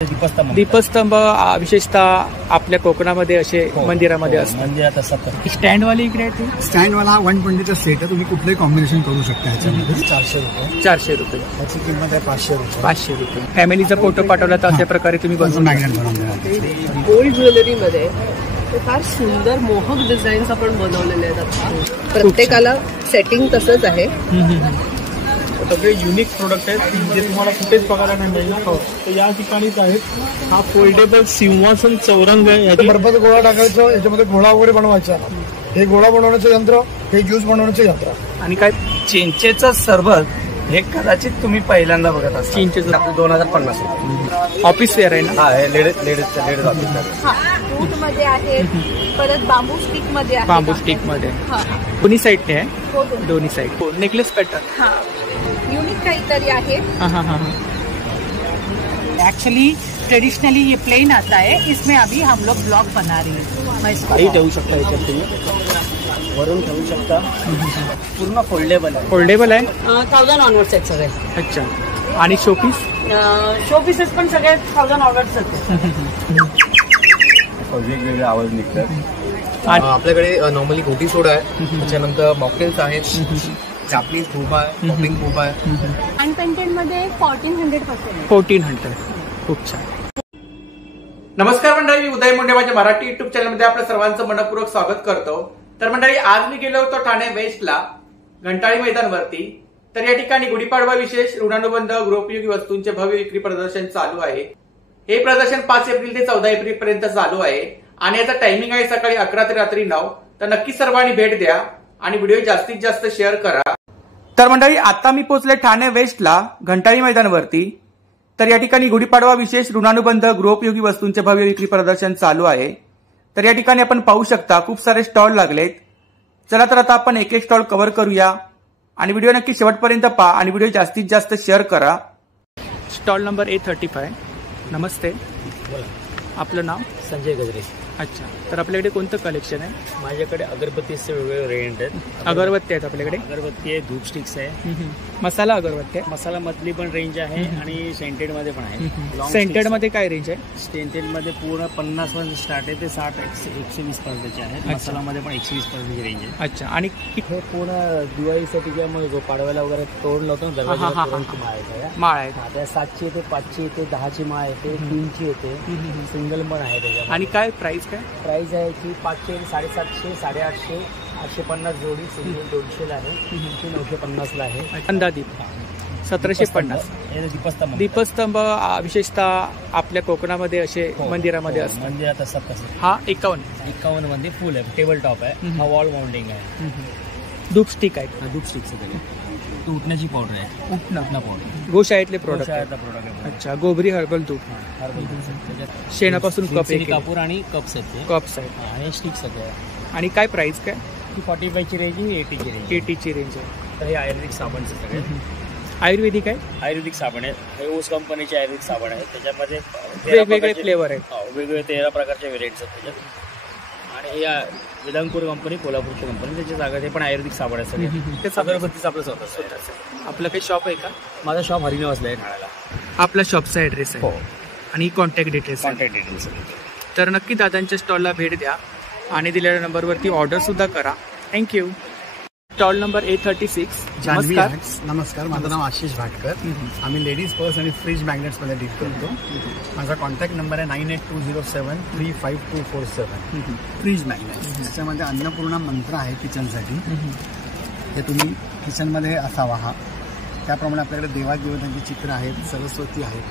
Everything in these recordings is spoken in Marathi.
दीपस्तंभ विशेषतः आपल्या कोकणामध्ये असे मंदिरामध्ये असतात. मंदिरात असतात. स्टँडवाली इकडे आहे ती स्टँडवाला 120चा सेट आहे. तुम्ही कुठलंही कॉम्बिनेशन करू शकता. ह्याच्यामध्ये 400 रुपये. 400 रुपये. त्याची किंमत आहे 500 रुपये. 500 रुपये. फॅमिलीचा फोटो पाठवला तर अशा प्रकारे तुम्ही बनवून मॅग्नेट बनवून देणार. गोल्ड ज्वेलरीमध्ये फार सुंदर मोहक डिझाईन्स आपण बनवलेले आहेत. आता प्रत्येकाला सेटिंग तसंच आहे. सगळे युनिक प्रोडक्ट आहेत जे तुम्हाला कुठेच बघायला नाही मिळणार. तर या ठिकाणीच आहेत. हा फोल्डेबल सिंहासन चौरंग आहे. बर्फात गोळा टाकायचं, याच्यामध्ये गोळा वगैरे बनवायचा. हे गोळा बनवण्याचं यंत्र, हे ज्यूस बनवण्याचं यंत्र. आणि काय चिंचेचं सरबत हे कदाचित तुम्ही पहिल्यांदा बघत असाल. चिंचेचं 2050 रुपये. ऑफिस वेअर आहे ना. हा हे लेडीज ऑफिस वूड मध्ये आहे. परत बांबू स्टिक मध्ये आहे. बांबू स्टिक मध्ये दोन्ही साईडने आहे. दोन्ही साईड नेकलेस पॅटर्न युनिक काहीतरी आहे. एक्चुअली ट्रेडिशनली ये प्लेन आता है. इसमें अभी हम लोग ब्लॉग बना रहे हैं. काही ठेवू शकता याच्यात तुम्ही. वरून ठेवू शकता. पूर्ण फोल्डेबल आहे. फोल्डेबल आहे. 1000 ऑनवर्ड्स आहेत सगळे. अच्छा. आणि शोपीस शोपीसेस पण सगळे 1000 ऑनवर्ड्स आहेत. वेगवेगळे आवाज निघतात. आपल्याकडे नॉर्मली गोटी सोडा आहे. त्याच्यानंतर मॉकटेल्स आहेत. जापनीज बोबा आहे. पॉपिंग बोबा आहे. अनपेंटेड मध्ये 1400 1400. खूप छान. नमस्कार मंडळी, मी उदय मुंडे माझ्या मराठी युट्यूब चॅनलमध्ये आपल्या सर्वांचं मनपूर्वक स्वागत करतो. तर मंडळी, आज मी गेलो होतो ठाणे वेस्टला घंटाळी मैदानवरती. तर या ठिकाणी गुढीपाडवा विशेष ऋणानुबंध गृहोपयोगी वस्तूंचे भव्य विक्री प्रदर्शन चालू आहे. हे प्रदर्शन 5 एप्रिल ते 14 एप्रिल पर्यंत चालू आहे आणि याचा टायमिंग आहे सकाळी 11 ते रात्री 9. तर नक्की सर्वांनी भेट द्या आणि व्हिडिओ जास्तीत जास्त शेअर करा. तर मंडळी, आता मी पोहोचले ठाणे वेस्टला घंटाळी मैदानवरती. तर या ठिकाणी गुढीपाडवा विशेष ऋणानुबंध गृहोपयोगी वस्तूंचे भव्य विक्री प्रदर्शन चालू आहे. तर या ठिकाणी आपण पाहू शकता खूप सारे स्टॉल लागलेत. चला तर आता आपण एक एक स्टॉल कव्हर करूया आणि व्हिडिओ नक्की शेवटपर्यंत पहा आणि व्हिडिओ जास्तीत जास्त शेअर करा. Stall number A35. नमस्ते, आपलं नाव? संजय गजरे. अच्छा. तर आपल्याकडे कोणतं कलेक्शन आहे? माझ्याकडे अगरबत्तीचे वेगवेगळे रेंज आहेत. अगरबत्ती आहेत आपल्याकडे. अगरबत्ती आहे, धूप स्टिक्स आहे. मसाला अगरबत्ती आहे. मसाला मधली पण रेंज आहे आणि सेंटेड मध्ये पण आहे. सेंटेड मध्ये काय रेंज आहे? सेंटेड मध्ये पूर्ण 50 पासून स्टार्ट आहे ते 60 120 पर्यंतचे आहेत. मसाला मध्ये पण 120 पर्यंतची रेंज आहे. अच्छा. आणि हे पूर्ण दिवाळीसाठी किंवा मग जो पाडव्याला वगैरे तोडलं होतं दरवाजाची माळ आहे. माळ आहे. त्या 7ची येते, 5ची येते, 10ची माळ येते, 3ची येते. सिंगल पण आहे त्याच्यामध्ये. आणि काय प्राइस काय? प्राइस आहे की 500, 750, 850, 850 जोडी. सिंगल 200 आहे. 950 ला आहे. अंदादीप 1750. दीपस्तंभ विशेषतः आपल्या कोकणामध्ये असे मंदिरामध्ये असतात. मंदिरात असतात. हा 51 मध्ये फुल आहे. टेबल टॉप आहे. हा वॉल माउंटिंग आहे. धूप स्टिक आहे. धूप स्टिक्स उठण्याची पावडर आहे. उठणं पावडर गोशाळेतले प्रोडक्ट. अच्छा. गोबरी हर्बल धूप. शेणापासून कप कापूर आणि कप्स आहेत आणि स्टिक्स आहेत. आणि काय प्राइस काय? 45 ची रेंज आहे. 80 ची रेंज आहे. तर हे आयुर्वेदिक साबणचे सगळे. आयुर्वेदिक आहे. आयुर्वेदिक साबण आहे. हे ओस कंपनीचे आयुर्वेदिक साबण आहे. त्याच्यामध्ये वेगवेगळे फ्लेवर आहेत. वेगवेगळे 13 प्रकारचे व्हेरियंट्स आहेत त्याच्यात. आणि हे वेदांतपूर कंपनी, कोल्हापूरची कंपनी, त्याच्या जागा ते पण आयुर्वेदिक साबण आहे सगळे. ते अगरबत्तीच आपलं स्वतःच. आपलं काही शॉप आहे का? माझा शॉप हरिनिवासला आहे ठाण्याला. आपला शॉपचा ऍड्रेस आहे आणि कॉन्टॅक्ट डिटेल्स. तर नक्की दादांच्या स्टॉलला भेट द्या आणि दिलेल्या नंबरवरती ऑर्डर सुद्धा करा. थँक्यू. Stall number A36. नमस्कार, माझं नाव आशिष भाटकर. आम्ही लेडीज पर्स आणि फ्रीज मॅग्नेट्स मध्ये डील करतो. माझा कॉन्टॅक्ट नंबर आहे 9820735247. Fridge magnets. त्याच्यामध्ये अन्नपूर्णा मंत्र आहे किचनसाठी. हे तुम्ही किचनमध्ये असावा हा. त्याप्रमाणे आपल्याकडे देवादेवतांची चित्र आहेत, सरस्वती आहेत.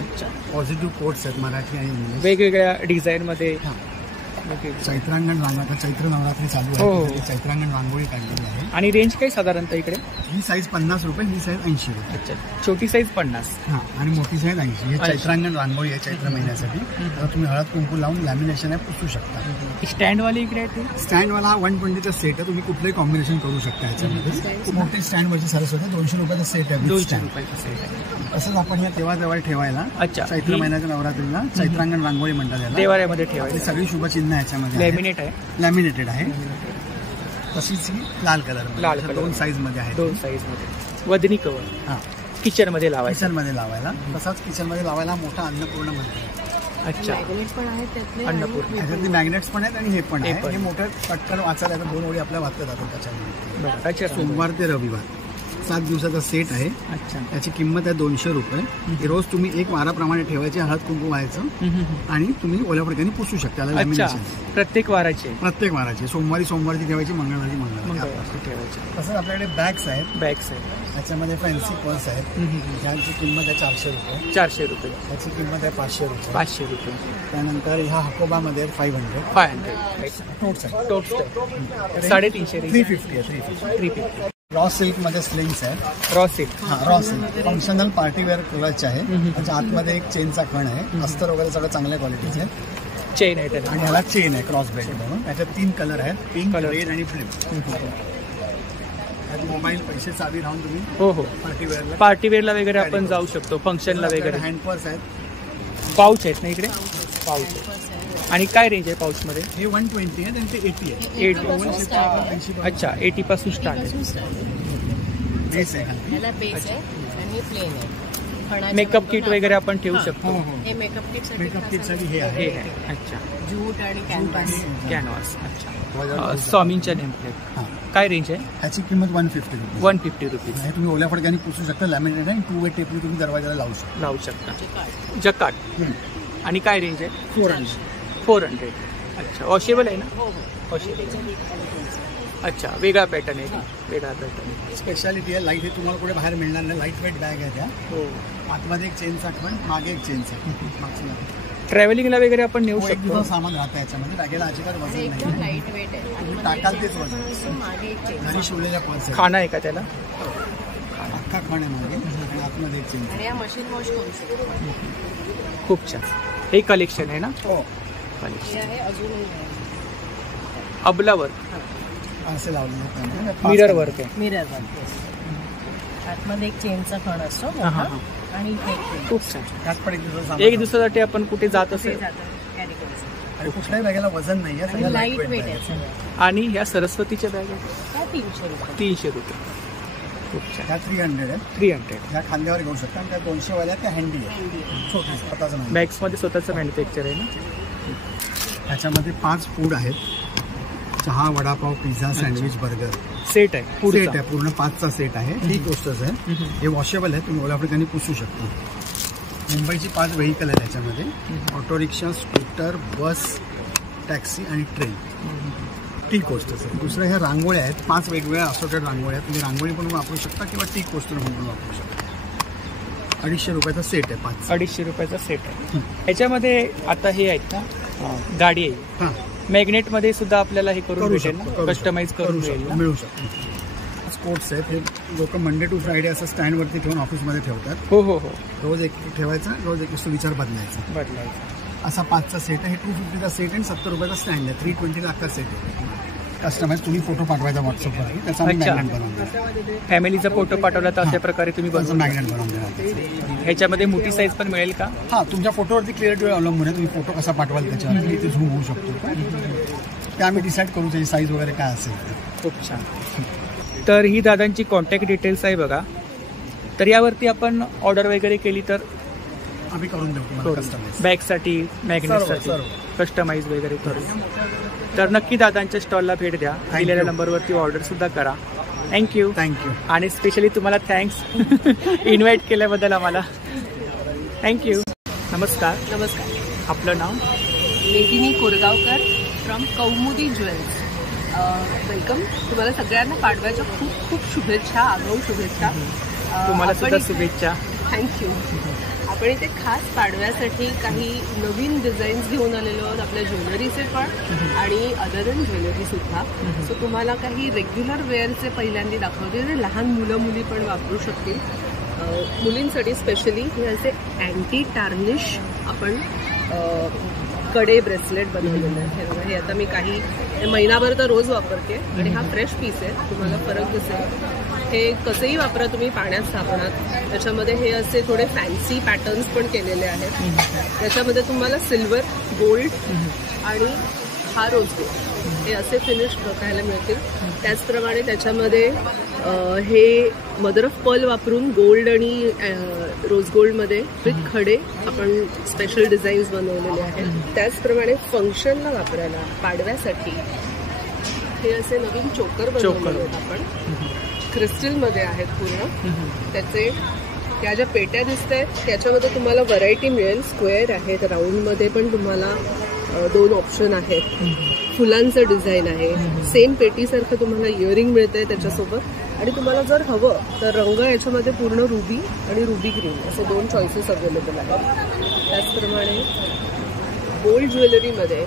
अच्छा. पॉझिटिव्ह कोट्स आहेत मराठी आणि इंग्लिश वेगवेगळ्या डिझाईन मध्ये. चैत्रांगण रांगा, चैत्र नवरात्री चालू आहे. चैत्रांगण रांगोळी काढलेली आहे. आणि रेंज काही साधारणतः इकडे? ही साईज 50 रुपये, ही साईज 80 रुपये. अच्छा. छोटी साईज 50. हा. आणि मोठी साईज 80. हे चैत्रांगण रांगोळी आहे चैत्र महिन्यासाठी. तर तुम्ही हळद कुंकू लावून लॅमिनेशन आहे पुसू शकता. स्टँडवाली इकडे आहे. स्टँडवाला 120चा सेट आहे. तुम्ही कुठलंही कॉम्बिनेशन करू शकता ह्याच्यामध्ये. मोठी स्टँडवरची सरस्वती 200 रुपयाचा सेट आहे. 200 रुपयाचा सेट आहे. असंच आपण या देवाजवळ ठेवायला. अच्छा. चैत्र महिन्याच्या नवरात्रीला चैत्रांगण रांगोळी म्हणतात याला. देवाऱ्यामध्ये ठेवायला. सगळी शुभचिन्ह ह्याच्यामध्ये लॅमिनेटेड आहे. तशीच ही लाल कलर 2 साईज मध्ये आहे. 2 साईज मध्ये. वदनी कवर. हा. किचन मध्ये लावायचं. किचनमध्ये लावायला. तसाच किचनमध्ये लावायला मोठा अन्नपूर्ण मंत्र आहे. अच्छा, मॅग्नेट पण आहेत त्यातले. अन्नपूर्ण. ह्याच्यातली मॅग्नेट्स पण आहेत आणि हे पण हे आहे. पण. हे मोठं पटकन वाचायला येतं. 2 ओळी आपल्या वाचता जातात त्याच्यामध्ये. अच्छा, सोमवार ते रविवार 7 दिवसाचा सेट आहे. अच्छा. त्याची किंमत आहे 200 रुपये. हे रोज तुम्ही 1 वाराप्रमाणे ठेवायचे, हळद कुंकू व्हायचं आणि तुम्ही ओल्या फडक्याने पुसू शकता. त्याला अच्छा, लॅमिनेशन प्रत्येक वाराचे. प्रत्येक वाराची. सोमवारी ठेवायची, मंगळवारी ठेवायचे. तसंच आपल्याकडे बॅग्स आहेत. बॅग्स आहे. त्याच्यामध्ये फॅन्सी पर्स आहेत. ज्यांची किंमत आहे 400 रुपये. 400 रुपये. त्याची किंमत आहे 500 रुपये. 500 रुपये. त्यानंतर ह्या हकोबामध्ये 500. 500 टोट्स आहेत. टोट्स 350. 350 आहे. 350. रॉ सिल्क मध्ये स्लिंग्स आहेत. Raw silk. हा, raw silk functional partywear clutch आहे. त्याच्या आतमध्ये एक चेनचा खण आहे. अस्तर वगैरे सगळं चांगल्या क्वालिटीचे आहे. चेन आहे त्याला. आणि ह्याला चेन आहे क्रॉस बेल्ट म्हणून. त्याच्यात 3 कलर आहेत, पिंक, रेड आणि ब्लू. मोबाईल, पैसे, चावी राहून तुम्ही हो हो पार्टीवेअरला वगैरे आपण जाऊ शकतो. फंक्शनला वगैरे. हँड पर्स आहेत. पाऊच आहेत ना इकडे. पाऊच. आणि काय रेंज आहे पाऊच मध्ये? हे 120 आहे आणि ते 80 आहे. 80. अच्छा, 80 पासून स्टार्ट आहे. बेस आहे खाली. ह्याला बेस आहे आणि प्लेन आहे. मेकअप किट वगैरे आपण ठेवू शकतो. हे मेकअप किटसाठी हे आहे. हे आहे. अच्छा, जूट आणि कॅनव्हास. कॅनव्हास. अच्छा, स्वामींच्या नेमप्लेट. काय रेंज आहे? ह्याची किंमत 150 रुपये. 150 रुपीज. हे तुम्ही ओल्या फडक्याने पुसू शकता. लॅमिनेट आहे. 2 वे टेपने तुम्ही दरवाजाला लावू शकता. जकाट. आणि काय रेंज आहे? 400. अच्छा, वॉशेबल आहे ना? वॉशेबल. अच्छा, वेगळा पॅटर्न आहे. वेगळा पॅटर्न. स्पेशालिटी आहे. लाईट हे तुम्हाला कुठे बाहेर मिळणार नाही. लाईट वेट बॅग आहे त्या. हो. आतमध्ये एक चेनचा खण, मागे एक चेनचा. ट्रॅव्हलिंगला वगैरे आपण नेऊ एक शकतो. दिवस सामान राहतं याच्यामध्ये. बॅगेला अजिबात वजन एकदम नाही. लाईट वेट आहे. तुम्ही टाकाल तेच वजन. मागे एक चेन घरी शिवलेल्या पर्स आहे. खाना आहे का त्याला? अख्खा खण आहे मागे आणि आतमध्ये एक चेन. आणि या मशीन वॉश करू शकतो. खूप छान. हे कलेक्शन आहे ना? हो. कलेक्शन. हे आहे अजून अबला वर्क. असे लावलेले मिरर वर्क आहे. Mirror work. आतमध्ये एक चेनचा खण असतो हा, हा, मोठा. आणि हे खूप छान. त्यात पण एक दिवस सामान एक दिवसासाठी आपण कुठे जात असेल. कॅरी करू शकतो. आणि कुठल्याही बॅगेला वजन नाही आहे. सगळ्या आणि लाईट लाईट वेट वेट आहे आहे. सगळं. आणि ह्या सरस्वतीच्या बॅग आहेत. त्या 300 रुपये. 300 रुपये. खूप छान. ह्या 300 आहेत. 300. ह्या खांद्यावर घेऊ शकता. आणि त्या 200 वाल्या त्या हँडी आहे. छोटी स्वतःचं नाही. बॅग्स मध्ये स्वतःचं मॅन्युफॅक्चर आहे ना? ह्याच्यामध्ये 5 फूड आहेत. चहा, vada pav, pizza, sandwich, burger. Set आहे. सेट आहे. पूर्ण 5चा सेट आहे. 3 कोस्टर्स आहे. हे वॉशेबल आहे. तुम्ही ओल्या फडक्याने पुसू शकता. मुंबईची 5 व्हेकल आहे त्याच्यामध्ये. ऑटो रिक्षा, स्कूटर, बस, टॅक्सी आणि ट्रेन. 3 कोस्टर्स आहे. दुसरं ह्या रांगोळ्या आहेत. 5 वेगवेगळ्या असोटेड रांगोळ्या आहेत. तुम्ही रांगोळी पण वापरू शकता किंवा टी कोस्टर म्हणून वापरू शकता. 250 रुपयाचा सेट आहे. 5. 250 रुपयाचा सेट आहे. ह्याच्यामध्ये आता हे आहेत ना, गाडी आहे. हां, मॅग्नेट मध्ये सुद्धा आपल्याला हे करून भेटेल ना? करू कस्टमाइज करून मिळेल ना? मिळू शकतो. स्पोर्ट्स आहेत. हे लोक मंडे टू फ्रायडे असं स्टँडवरती ठेवून ऑफिसमध्ये ठेवतात. हो हो हो. रोज एक ठेवायचा. रोज एक सुविचार बदलायचा. बदलायचं. असा 5चा सेट आहे. हे 250चा सेट आणि 70 रुपयाचा स्टँड आहे. 320 अख्खा सेट आहे. कस्टमाइज तुम्ही फोटो पाठवायचा व्हॉट्सअपवर. त्याचा आम्ही अच्छा. मॅग्नेट बनवून देणार. फॅमिलीचा फोटो पाठवला तर अशा प्रकारे तुम्ही त्याचं बनवून मॅग्नेट बनवून देणार. ह्याच्यामध्ये मोठी साईज पण मिळेल का? हां, तुमच्या फोटोवरती क्लिअरिटी अवलंबून आहे. तुम्ही फोटो कसा पाठवाल त्याच्यावर किती झूम होऊ शकतो ते आम्ही डिसाईड करू. त्याची साईज वगैरे काय असेल. खूप छान. तर ही दादांची कॉन्टॅक्ट डिटेल्स आहे बघा. तर यावरती आपण ऑर्डर वगैरे केली तर आम्ही करून देऊ तुम्हाला कस्टमाइज. बॅगसाठी, मॅग्नेटसाठी सर्व. कस्टमाइज वगैरे करू. तर नक्की दादांच्या स्टॉलला भेट द्या. दिलेल्या नंबरवरती ऑर्डर सुद्धा करा. थँक्यू. आणि स्पेशली तुम्हाला थँक्स इन्व्हाइट केल्याबद्दल आम्हाला. थँक्यू. नमस्कार. नमस्कार. आपलं नाव? मेदिनी Korgaonkar from Kaumudi jewels. Welcome. तुम्हाला सगळ्यांना पाडव्याच्या खूप खूप शुभेच्छा. आगाऊ शुभेच्छा. तुम्हाला सुद्धा शुभेच्छा. थँक्यू. आपण इथे खास पाडव्यासाठी काही नवीन डिझाईन्स घेऊन आलेलो आहोत. आपल्या ज्वेलरीचे पण आणि अदर दॅन ज्वेलरी सुद्धा. सो तुम्हाला काही रेग्युलर वेअरचे पहिल्यांदा दाखवते. जे लहान मुलं मुली पण वापरू शकतील. मुलींसाठी स्पेशली हे असे अँटी टार्निश आपण कडे ब्रेसलेट बनवलेलं आहे. हे आता मी काही महिनाभर तर रोज वापरते आणि हा फ्रेश पीस आहे. तुम्हाला फरक दिसेल. हे कसंही वापरा तुम्ही, पाण्यात, साबणात. त्याच्यामध्ये हे असे थोडे फॅन्सी पॅटर्न्स पण केलेले आहेत. त्याच्यामध्ये तुम्हाला सिल्वर, गोल्ड आणि हा रोज गोल्ड, हे असे फिनिश बघायला मिळतील. त्याचप्रमाणे त्याच्यामध्ये हे मदर ऑफ पर्ल वापरून गोल्ड आणि रोज गोल्डमध्ये विथ खडे आपण स्पेशल डिझाईन्स बनवलेले आहेत. त्याचप्रमाणे फंक्शनला वापरायला पाडव्यासाठी हे असे नवीन चोकर बनवलेले आहेत आपण, क्रिस्टलमध्ये आहेत पूर्ण. त्याचे त्या ज्या पेट्या दिसत आहेत त्याच्यामध्ये तुम्हाला व्हरायटी मिळेल. स्क्वेअर आहेत, राऊंडमध्ये पण तुम्हाला 2 ऑप्शन आहेत. फुलांचं डिझाईन आहे. सेम पेटीसारखं तुम्हाला इयरिंग मिळतंय त्याच्यासोबत. आणि तुम्हाला जर हवं तर रंग याच्यामध्ये पूर्ण रुबी आणि रुबी ग्रीन असे 2 चॉईसेस अवेलेबल आहेत. त्याचप्रमाणे गोल्ड ज्वेलरीमध्ये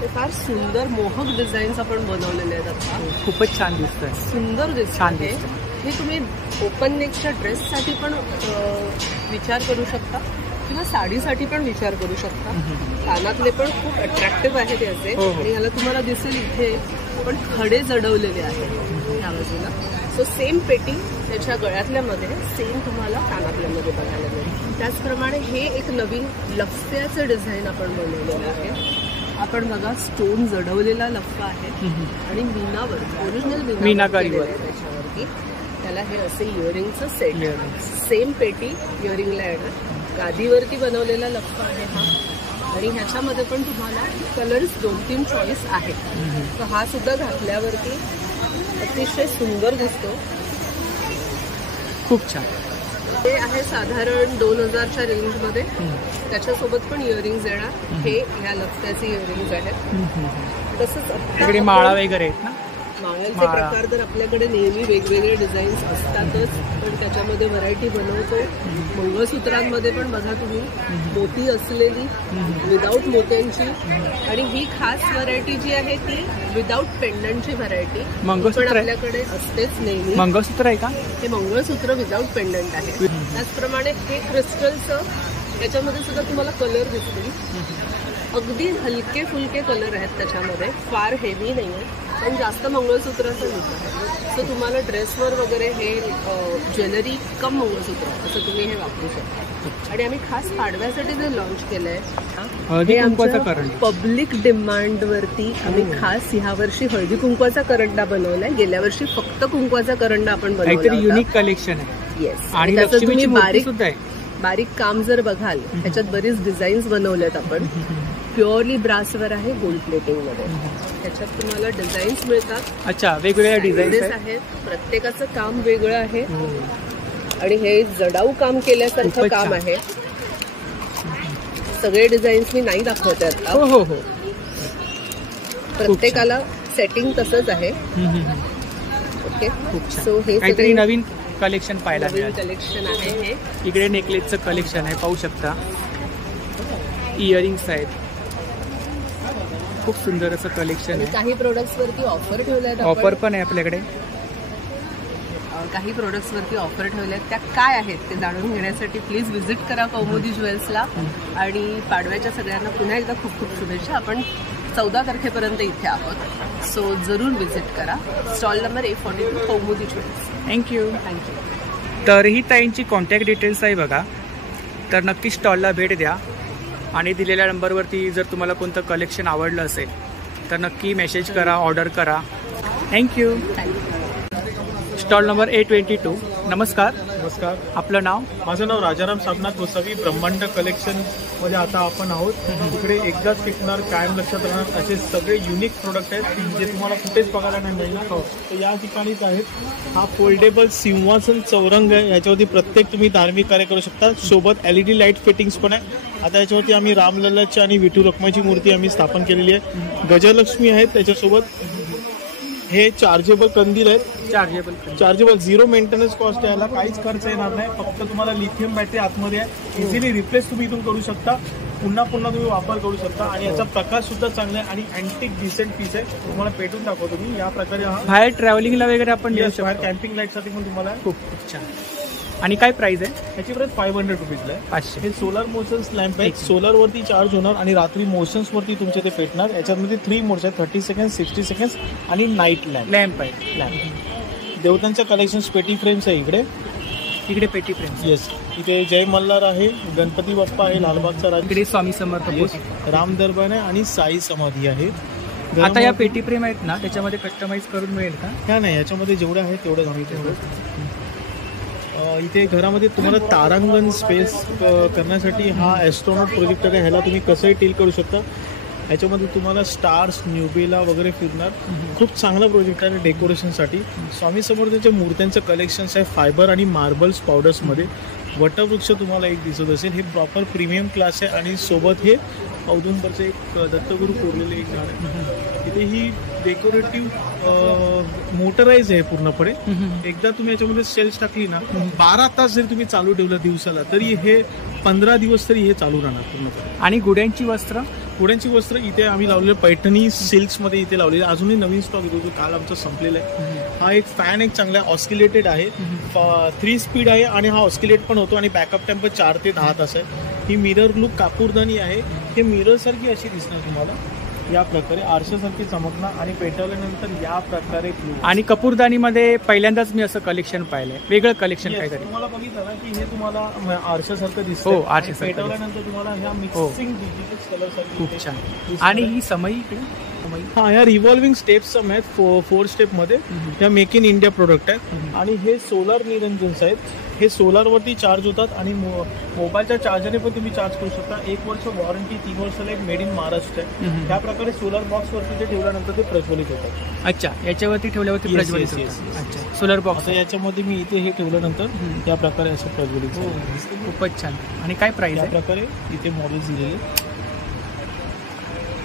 ते फार सुंदर मोहक डिझाईन्स आपण बनवलेले आहेत आता. खूपच छान दिसतंय, सुंदर दिसते. हे तुम्ही ओपन नेकच्या ड्रेससाठी पण विचार करू शकता किंवा साडीसाठी पण विचार करू शकता. कानातले पण खूप अट्रॅक्टिव्ह आहेत याचे. आणि याला तुम्हाला दिसेल इथे पण खडे जडवलेले आहेत या बाजूला. सो सेम पेटी त्याच्या गळ्यातल्यामध्ये सेम तुम्हाला कानातल्यामध्ये बघायला मिळेल. त्याचप्रमाणे हे एक नवीन लफत्याचं डिझाईन आपण बनवलेलं आहे. आपण बघा स्टोन जडवलेला लफा आहे आणि मीनावर ओरिजिनल मीनाकारी त्याच्यावरती त्याला हे असे इयरिंगचं सेट, सेम पेटी इयरिंगला येणार. गादीवरती बनवलेला लफा आहे हा. आणि ह्याच्यामध्ये पण तुम्हाला कलर्स 2-3 चॉईस आहेत. तर हा सुद्धा घातल्यावरती अतिशय सुंदर दिसतो. खूप छान. ते आहे साधारण 2000च्या रेंजमध्ये. त्याच्यासोबत पण इयरिंग्स येणार. हे ह्या लफत्याचे इयरिंग्स आहेत. तसंच माळा वगैरे आहेत ना. माळ्यांचे प्रकार तर आपल्याकडे नेहमी वेगवेगळे डिझाईन्स असतातच, पण त्याच्यामध्ये व्हरायटी बनवतो. मंगळसूत्रांमध्ये पण बघा तुम्ही मोती असलेली विदाऊट मोत्यांची. आणि ही खास व्हरायटी जी आहे ती विदाऊट पेंडंटची व्हरायटी पण आपल्याकडे असतेच नेहमी. मंगळसूत्र आहे का? हे मंगळसूत्र विदाऊट पेंडंट आहे. त्याचप्रमाणे हे क्रिस्टलचं, त्याच्यामध्ये सुद्धा तुम्हाला कलर दिसतील. अगदी हलके फुलके कलर आहेत त्याच्यामध्ये, फार हेवी नाही आहे पण जास्त मंगळसूत्राचं लुक आहे. सो तुम्हाला ड्रेसवर वगैरे हे ज्वेलरी कम मंगळसूत्र असं तुम्ही हे वापरू शकता. आणि आम्ही खास पाडव्यासाठी जे लॉन्च केलंय हे आमच्या पब्लिक डिमांडवरती आम्ही खास ह्या वर्षी हळदी कुंकवाचा करंडा बनवलाय. गेल्या वर्षी फक्त कुंकवाचा करंडा आपण बनवला. युनिक कलेक्शन आहे. येस. आणि त्याचं तुम्ही बारीक काम जर बघाल त्याच्यात बरीच डिझाईन्स बनवल्यात आपण. प्युअरली ब्रासवर आहे, गोल्ड प्लेटिंग मध्ये. त्याच्यात तुम्हाला डिझाईन्स मिळतात. अच्छा, वेगवेगळ्या डिझाईन्स आहेत. प्रत्येकाचं काम वेगळं आहे. आणि हे जडाऊ काम केल्यासारखं काम आहे. सगळे डिझाईन्स मी नाही दाखवते आता. हो. प्रत्येकाला सेटिंग तसंच आहे. ओके. सो हे काहीतरी नवीन कलेक्शन पाहायला नवीन कलेक्शन आहे. हे इकडे नेकलेसचं कलेक्शन आहे, पाहू शकता. इयरिंग्स आहेत. खूप सुंदर असं कलेक्शन आहे. काही प्रोडक्ट्स वरती ऑफर ठेवल्यात. ऑफर पण आहे आपल्याकडे. काही प्रोडक्ट्स वरती ऑफर ठेवल्यात. त्या काय आहेत ते जाणून घेण्यासाठी प्लीज व्हिजिट करा कौमुदी ज्वेल्सला. आणि पाडव्याच्या सगळ्यांना पुन्हा एकदा खूप खूप शुभेच्छा. आपण 14 तारखेपर्यंत इथे आहोत. सो जरूर व्हिजिट करा. स्टॉल नंबर A42 कौमुदी ज्वेल्स. थँक्यू. तर ही ताईंची कॉन्टॅक्ट डिटेल्स आहे बघा. तर नक्की स्टॉलला भेट द्या. आणि दिलेल्या नंबरवरती जर तुम्हाला कोणतं कलेक्शन आवडलं असेल तर नक्की मेसेज करा, ऑर्डर करा. थँक्यू. Stall number A22. नमस्कार. नमस्कार. आपलं नाव? माझं नाव राजाराम साबनाथ गोसावी. ब्रह्मांड कलेक्शन मध्ये आता आपण आहोत. इकडे एकदाच टिकणार, कायम लक्षात राहणार असे सगळे युनिक प्रोडक्ट आहेत जे तुम्हाला कुठेच बघायला नाही मिळणार. तर या ठिकाणीच आहेत. हा फोल्डेबल सिंहासन चौरंग आहे. याच्यावरती प्रत्येक तुम्ही धार्मिक कार्य करू शकता. सोबत LED लाईट फिटिंग्स पण आहे. आता याच्यावरती आम्ही रामलल्लाची आणि विठू रखुमाईची मूर्ती आम्ही स्थापन केलेली आहे. गजलक्ष्मी आहेत. त्याच्यासोबत हे चार्जेबल कंदील आहेत. चार्जेबल 0 मेंटेनन्स कॉस्ट आहे. याला काहीच खर्च येणार नाही. फक्त तुम्हाला लिथियम बॅटरी आतमध्ये आहे. इझिली रिप्लेस तुम्ही इथून करू शकता. पुन्हा तुम्ही वापर करू शकता. आणि याचा प्रकाश सुद्धा चांगला आहे आणि अँटिक डिसेंट पीस आहे. तुम्हाला पेटून दाखवतो मी. या प्रकारे बाहेर ट्रॅव्हलिंगला वगैरे आपण बाहेर कॅम्पिंग लाईट साठी पण तुम्हाला खूप छान. आणि काय प्राइस आहे याची? प्राइस 500 रुपीजला आहे. 500. हे सोलर मोशन्स लॅम्प आहे. सोलर वरती चार्ज होणार आणि रात्री मोशन्स वरती तुमचे ते पेटणार. याच्यामध्ये 3 मोड्स आहेत, 30 सेकंड, 60 सेकंड आणि नाईट लॅम्प आहे. देवतांच्या कलेक्शन पेटी फ्रेम्स आहे. इकडे पेटी फ्रेम्स. येस. इथे जय मल्हार आहे, गणपती बाप्पा आहे, लालबागचा राजा, इकडे स्वामी समर्थ, राम दरबार आहे आणि साई समाधी आहे. आता या पेटी फ्रेम आहेत ना, त्याच्यामध्ये कस्टमाइज करून मिळेल का? ह्या नाही, याच्यामध्ये जेवढे आहेत तेवढं आम्ही तेवढं. इथे घरामध्ये तुम्हाला तारांगण स्पेस करण्यासाठी हा ॲस्ट्रॉनॉट प्रोजेक्टर आहे. ह्याला तुम्ही कसंही टील करू शकता. ह्याच्यामध्ये तुम्हाला स्टार्स, न्यूबेला वगैरे फिरणार. खूप चांगला प्रोजेक्ट आहे डेकोरेशनसाठी. स्वामी समर्थांच्या मूर्त्यांचं कलेक्शन्स आहे फायबर आणि मार्बल्स पावडर्समध्ये. वटवृक्ष तुम्हाला एक दिसत असेल. हे प्रॉपर प्रीमियम क्लास आहे आणि सोबत हे औदुंबरचं एक दत्तगुरू कोरलेले एक झाड आहे. इथे ही डेकोरेटिव्ह मोटराईज आहे पूर्णपणे. एकदा तुम्ही याच्यामध्ये सेल्स टाकली ना, 12 तास जरी तुम्ही चालू ठेवलं दिवसाला तरी हे 15 दिवस तरी हे चालू राहणार पूर्णपणे. आणि गुड्यांची वस्त्र इथे आम्ही लावलेलं पैठणी सिल्क्समध्ये इथे लावलेलं. अजूनही नवीन स्टॉक येतो, काल आमचा संपलेला आहे. हा एक फॅन एक चांगला ऑस्किलेटेड आहे. 3 स्पीड आहे आणि हा ऑस्किलेट पण होतो आणि बॅकअप टेम्पर 4 ते 10 तास आहे. ही मिरर लुक कापूरदानी आहे. हे मिररसारखी अशी दिसणार तुम्हाला या प्रकारे, आरशासारखी चमकणार आणि पेटवल्यानंतर या प्रकारे. आणि कपूरदानीमध्ये पहिल्यांदाच मी असं कलेक्शन पाहिलंय, वेगळं कलेक्शन काहीतरी. तुम्हाला बघितलं ना की हे तुम्हाला आरशासारखं दिसतं. हो, आरशासारखं. पेटवल्यानंतर तुम्हाला ह्या मिक्सिंग डिजिटल कलर सारखी खूप छान. आणि ही समई हा, ह्या रिव्हॉल्विंग स्टेप्स आहेत 4 स्टेपमध्ये. ह्या मेक इन इंडिया प्रोडक्ट आहेत आणि हे सोलार निरंजन्स आहेत. हे सोलारवरती चार्ज होतात आणि मोबाईलच्या चार्जरने पण तुम्ही चार्ज करू शकता. 1 वर्ष वॉरंटी, 3 वर्षाला एक मेड इन महाराष्ट्र आहे. त्या प्रकारे सोलार बॉक्सवरती ते ठेवल्यानंतर ते प्रज्वलित होतात. अच्छा, याच्यावरती ठेवल्यावरती प्रज्वलित होतात. अच्छा, सोलर बॉक्स. आता याच्यामध्ये मी इथे हे ठेवल्यानंतर त्या प्रकारे असं प्रज्वलित होतं. खूपच छान. आणि काय प्राइस आहे? त्या प्रकारे इथे मॉडेल्स दिलेले.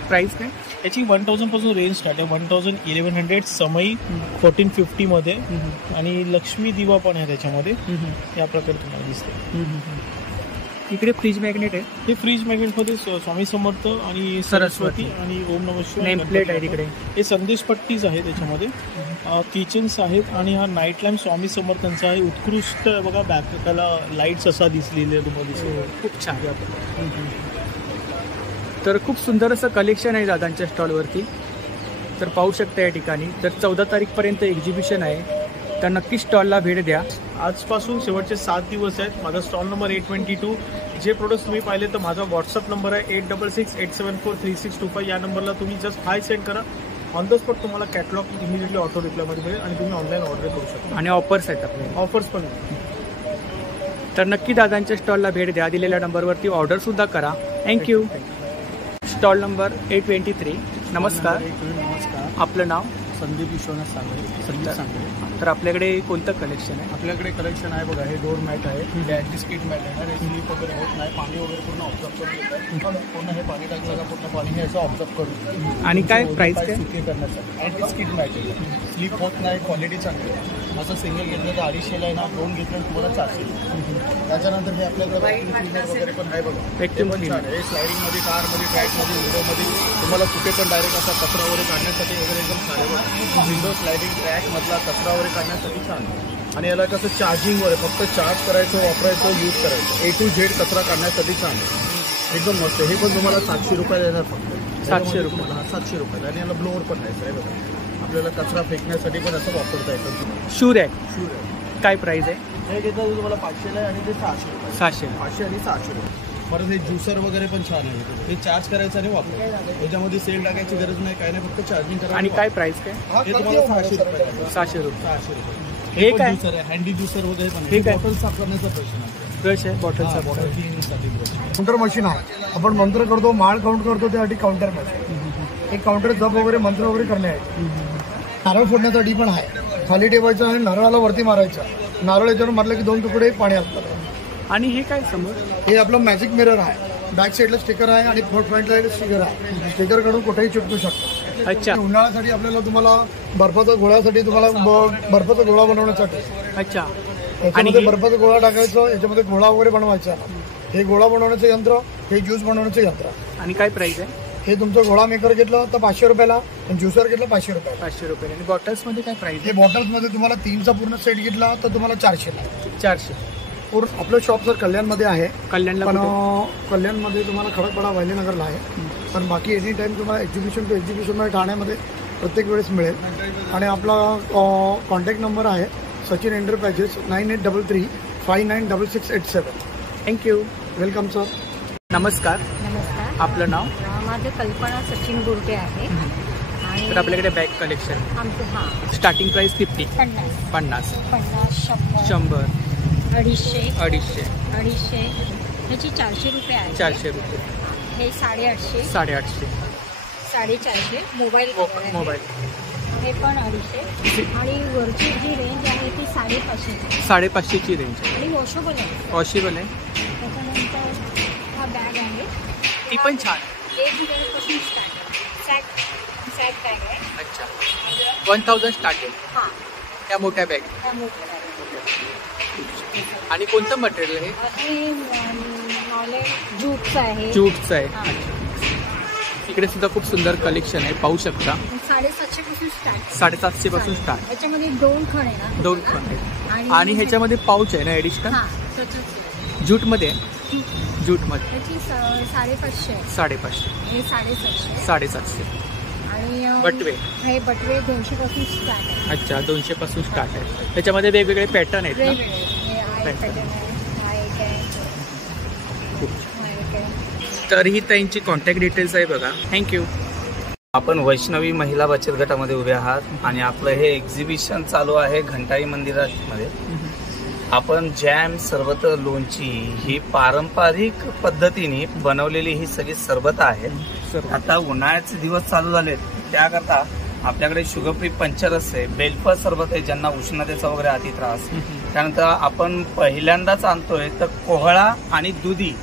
प्राइस काय याची 1000 पासून रेंज स्टार्ट आहे. 1100 समई 1450 मध्ये आणि लक्ष्मी दिवा पण आहे त्याच्यामध्ये. या प्रकारे तुम्हाला दिसते. इकडे फ्रीज मॅग्नेट आहे. हे फ्रीज मॅग्नेट मध्ये स्वामी समर्थ आणि सरस्वती आणि ओम नमः शिवाय नेम प्लेट आहे तिकडे. हे संदेश पट्टीज आहे त्याच्यामध्ये. किचन्स आहेत आणि हा नाईट लॅम्प स्वामी समर्थांचा आहे. उत्कृष्ट बघा, बॅक त्याला लाईट्स असा दिसलेले तुम्हाला दिसतो. खूप छान. तर खूप सुंदर असं कलेक्शन आहे दादांच्या स्टॉलवरती. तर पाहू शकता या ठिकाणी. तर 14 तारीखपर्यंत एक्झिबिशन आहे, तर नक्की स्टॉलला भेट द्या. आजपासून शेवटचे 7 दिवस आहेत. माझा स्टॉल नंबर 822. जे प्रोडक्ट्स तुम्ही पाहिले तर माझा व्हॉट्सअप नंबर आहे 8668743625. या नंबरला तुम्ही जस्ट हाय सेंड करा. ऑन द स्पॉट तुम्हाला कॅटलॉग इमिडिएटली ऑटो रिप्लायमध्ये मिळेल आणि तुम्ही ऑनलाईन ऑर्डर करू शकता. आणि ऑफर्स आहेत आपले. ऑफर्स पण. तर नक्की दादांच्या स्टॉलला भेट द्या. दिलेल्या नंबरवरती ऑर्डर सुद्धा करा. थँक्यू. Stall number 823. नमस्कार. नमस्कार. आपलं नाव? संदीप विश्वनाथ सांगळे. तर आपल्याकडे कोणतं कलेक्शन आहे? आपल्याकडे कलेक्शन आहे बघा. हे डोर मॅट आहे, हे अँटीस्किट मॅट आहे. हे स्लीप वगैरे होत नाही, पाणी वगैरे पूर्ण ऑब्झर्व करून येतं. पूर्ण हे पाणी टाकलं का पूर्ण पाणी हे असं ऑब्झर्व करून. आणि काय प्राइस काय? सुके करण्यासाठी अँटीस्किट मॅट आहे. स्लीप होत नाही, क्वालिटी चांगली आहे. असं सिंगल घेतलं तर 250 आहे ना, 2 घेतलं तुम्हाला 400. त्याच्यानंतर हे आपल्याकडे वगैरे पण आहे बघा. एकदम छान आहे. हे स्लायडिंगमध्ये, कारमध्ये, ट्रॅकमध्ये, विंडोमध्ये तुम्हाला कुठे पण डायरेक्ट असा कचरा वगैरे काढण्यासाठी वगैरे एकदम छान. विंडो स्लायडिंग ट्रॅकमधला कचरा वगैरे काढण्यासाठी छान. आणि याला कसं चार्जिंगवर फक्त चार्ज करायचं, वापरायचं, यूज करायचं. A to Z कचरा काढण्यासाठी छान आहे. एकदम मस्त. हे पण तुम्हाला 700 रुपये देणार फक्त. 700 रुपये. 700 रुपये. आणि याला ब्लोअर पण आहे बघा. आपल्याला कचरा फेकण्यासाठी पण असं वापरता येतं. शूर आहे. काय प्राइस आहे? हे घेतलं तुम्हाला 500 आहे आणि ते 600 रुपये. 600. 500 आणि 600 रुपये. परत हे ज्युसर वगैरे पण छान आहे. हे चार्ज करायचं आणि वापरायचं. याच्यामध्ये सेल टाकायची गरज नाही, काय नाही, फक्त चार्जिंग करायचं. आणि काय प्राइस काय? हे तुम्हाला 600 रुपये. 600 रुपये. 600 रुपये. हे काय? ज्युसर आहे, हँडी ज्युसर वगैरे पण. हे काय? बॉटल साफ करण्याचा प्रश्न आहे. ब्रश आहे, बॉटल साफ. काउंटर मशीन आहे. आपण मंत्र करतो, माळ काउंट करतो, त्यासाठी काउंटर मशीन. एक काउंटर जप वगैरे मंत्र वगैरे करणे आहे. नारळ फोडण्यासाठी पण आहे. खाली ठेवायचं आणि नारळाला वरती मारायचं. नारळ याच्यावर मारलं की 2 तुकडे पाणी असतात. आणि हे काय समोर? हे आपलं मॅजिक मिरर आहे. बॅक साईडला स्टिकर आहे आणि फ्रंटला स्टिकर आहे. स्टिकर काढून कुठेही चिटकू शकतो. अच्छा. उन्हाळ्यासाठी आपल्याला तुम्हाला बर्फाचा गोळ्यासाठी तुम्हाला बर्फाचा गोळा बनवण्यासाठी. अच्छा. याच्यामध्ये बर्फाचा गोळा टाकायचं, याच्यामध्ये गोळा वगैरे बनवायचा. हे गोळा बनवण्याचं यंत्र, हे ज्यूस बनवण्याचं यंत्र. आणि काय प्राइस आहे? हे तुमचं गोळा मेकर घेतलं तर 500 रुपयाला आणि ज्युसर घेतलं 500 रुपये. 500 रुपये. आणि बॉटल्समध्ये काय प्राइस हे बॉटल्समध्ये तुम्हाला 3चा पूर्ण सेट घेतला तर तुम्हाला 400. 400. पूर्ण आपलं शॉप सर कल्याणमध्ये आहे. कल्याणला पण कल्याणमध्ये तुम्हाला खडकपाडा वायलेनगरला आहे. पण बाकी एनी टाइम तुम्हाला एक्झिबिशन टू एक्झिबिशनमध्ये ठाण्यामध्ये प्रत्येक वेळेस मिळेल. आणि आपला कॉन्टॅक्ट नंबर आहे Sachin enterprises 9833596687. Thank you. Welcome sir. नमस्कार. नमस्कार. आपलं नाव? माझं कल्पना सचिन गुरटे आहे तर आपल्याकडे बॅग कलेक्शन आमचे हां स्टार्टिंग प्राइस 50, 50 50, 50 100, 250 250, 250 ह्याची 400 रुपये आहे. 400 रुपये, हे 850 850, 450 मोबाईल cover आहे. मोबाईल हे पण 250 आणि वरची जी रेंज आहे ती 550 550ची रेंज आहे. आणि वॉशेबल आहे. पॉसिबल आहे, त्याच्यानंतर हा बॅग आहे ती पण छान आहे. 1000 स्टार्ट आहे. सॅक बॅग आहे. अच्छा 1000 स्टार्टेड हां त्या मोठ्या बॅग. त्या मोठ्या बॅग आणि कोणतं मटेरियल आहे? हे नॉलेज जूटचं आहे. जूटचं आहे. हां. इकडे सुद्धा खूप सुंदर कलेक्शन आहे, पाहू शकता. 750 पासून स्टार्ट. 750 पासून स्टार्ट. याच्यामध्ये 2 खण आहे ना. 2 खण आहेत आणि ह्याच्यामध्ये पाऊच आहे ना एडिशनल. हां त्याच्यात जूटमध्ये, जूटमध्ये त्याची 550 आहे. 550, हे 750 750. आणि बटवे, हे बटवे 200 पासून स्टार्ट आहे. अच्छा 200 पासून स्टार्ट आहे. त्याच्यामध्ये वेगवेगळे पॅटर्न आहेत ना. वेगवेगळे हे आहे पॅटर्न आहे. हा एक आहे. हा एक आहे. तर ही त्यांची कॉन्टॅक्ट डिटेल्स आहे बघा. थँक्यू. आपण वैष्णवी महिला बचत गटामध्ये उभे आहात आणि आपलं हे एक्झिबिशन चालू आहे घंटाई मंदिरामध्ये. आपण जॅम, सरबत, लोणची ही पारंपरिक पद्धतीने बनवलेली ही सगळी सरबत आहेत. आता उन्हाळ्याचे दिवस चालू झालेत त्याकरता आपल्याकडे शुगर फ्री पंचरस आहे, बेलफर सरबत आहे ज्यांना उष्णतेचा वगैरे अति त्रास. त्यानंतर आपण पहिल्यांदाच आणतोय तर कोहळा आणि दुधी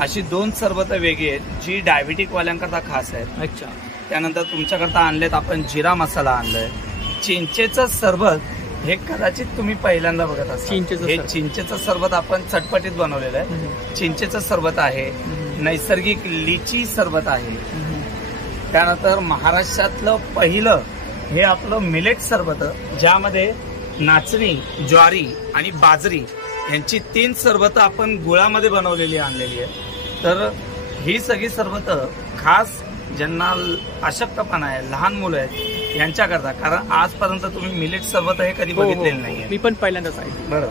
अशी 2 सरबत वेगळी आहेत जी डायबिटिक वाल्यांकरता खास आहेत. अच्छा. त्यानंतर तुमच्याकरता आणलेत आपण जिरा मसाला आणलाय. चिंचेचं सरबत हे कदाचित तुम्ही पहिल्यांदा बघत असाल. हे चिंचेचं सरबत आपण चटपटीत बनवलेलं आहे. चिंचेचं सरबत आहे, नैसर्गिक लिची सरबत आहे. त्यानंतर महाराष्ट्रातलं पहिलं हे आपलं मिलेट सरबत ज्यामध्ये नाचणी, ज्वारी आणि बाजरी यांची 3 सरबत आपण गुळामध्ये बनवलेली आणलेली आहे. तर ही सगळी सरबत खास ज्यांना अशक्तपणा आहे, लहान मुलं आहेत यांच्याकरता, कारण आजपर्यंत तुम्ही मिलेट सरबत हे कधी बघितलेलं नाहीये. मी पण पहिल्यांदाच आहे. बरं.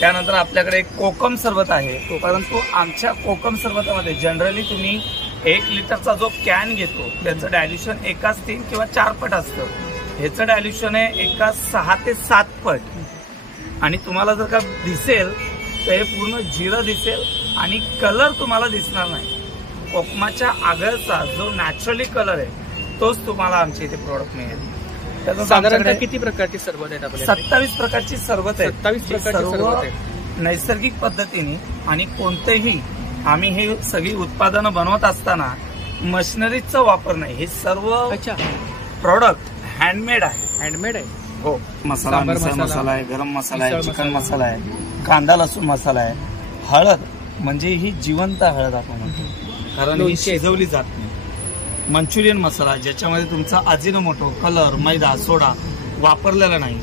त्यानंतर आपल्याकडे कोकम सरबत आहे, परंतु आमच्या कोकम सरबतामध्ये जनरली तुम्ही 1 लिटरचा जो कॅन घेतो त्याचं डायल्युशन एकाच 3 किंवा 4 पट असतं. ह्याचं डायल्युशन आहे एका 6 ते 7 पट. आणि तुम्हाला जर का दिसेल तर हे पूर्ण जिरं दिसेल आणि कलर तुम्हाला दिसणार नाही. कोकमाच्या आगळचा जो नॅचरली कलर आहे तोच तुम्हाला आमच्या इथे प्रोडक्ट मिळेल. साधारणतः किती प्रकारची सरबत आहेत आपल्याकडे? 27 प्रकारची सरबत आहे. 27 प्रकारची सरबत आहे नैसर्गिक पद्धतीने. आणि कोणतेही आम्ही हे सगळी उत्पादनं बनवत असताना मशिनरीचा वापर नाही. हे सर्व प्रोडक्ट हँडमेड आहे. हँडमेड आहे. हो. मसाला, मसाला आहे, गरम मसाला आहे, चिकन मसाला आहे, कांदा लसूण मसाला आहे, हळद म्हणजे ही जिवंत हळद आपण म्हणतो कारण ही शिजवली जात नाही. मंचुरियन मसाला ज्याच्यामध्ये तुमचा अजिनोमोटो, कलर, मैदा, सोडा वापरलेला नाही.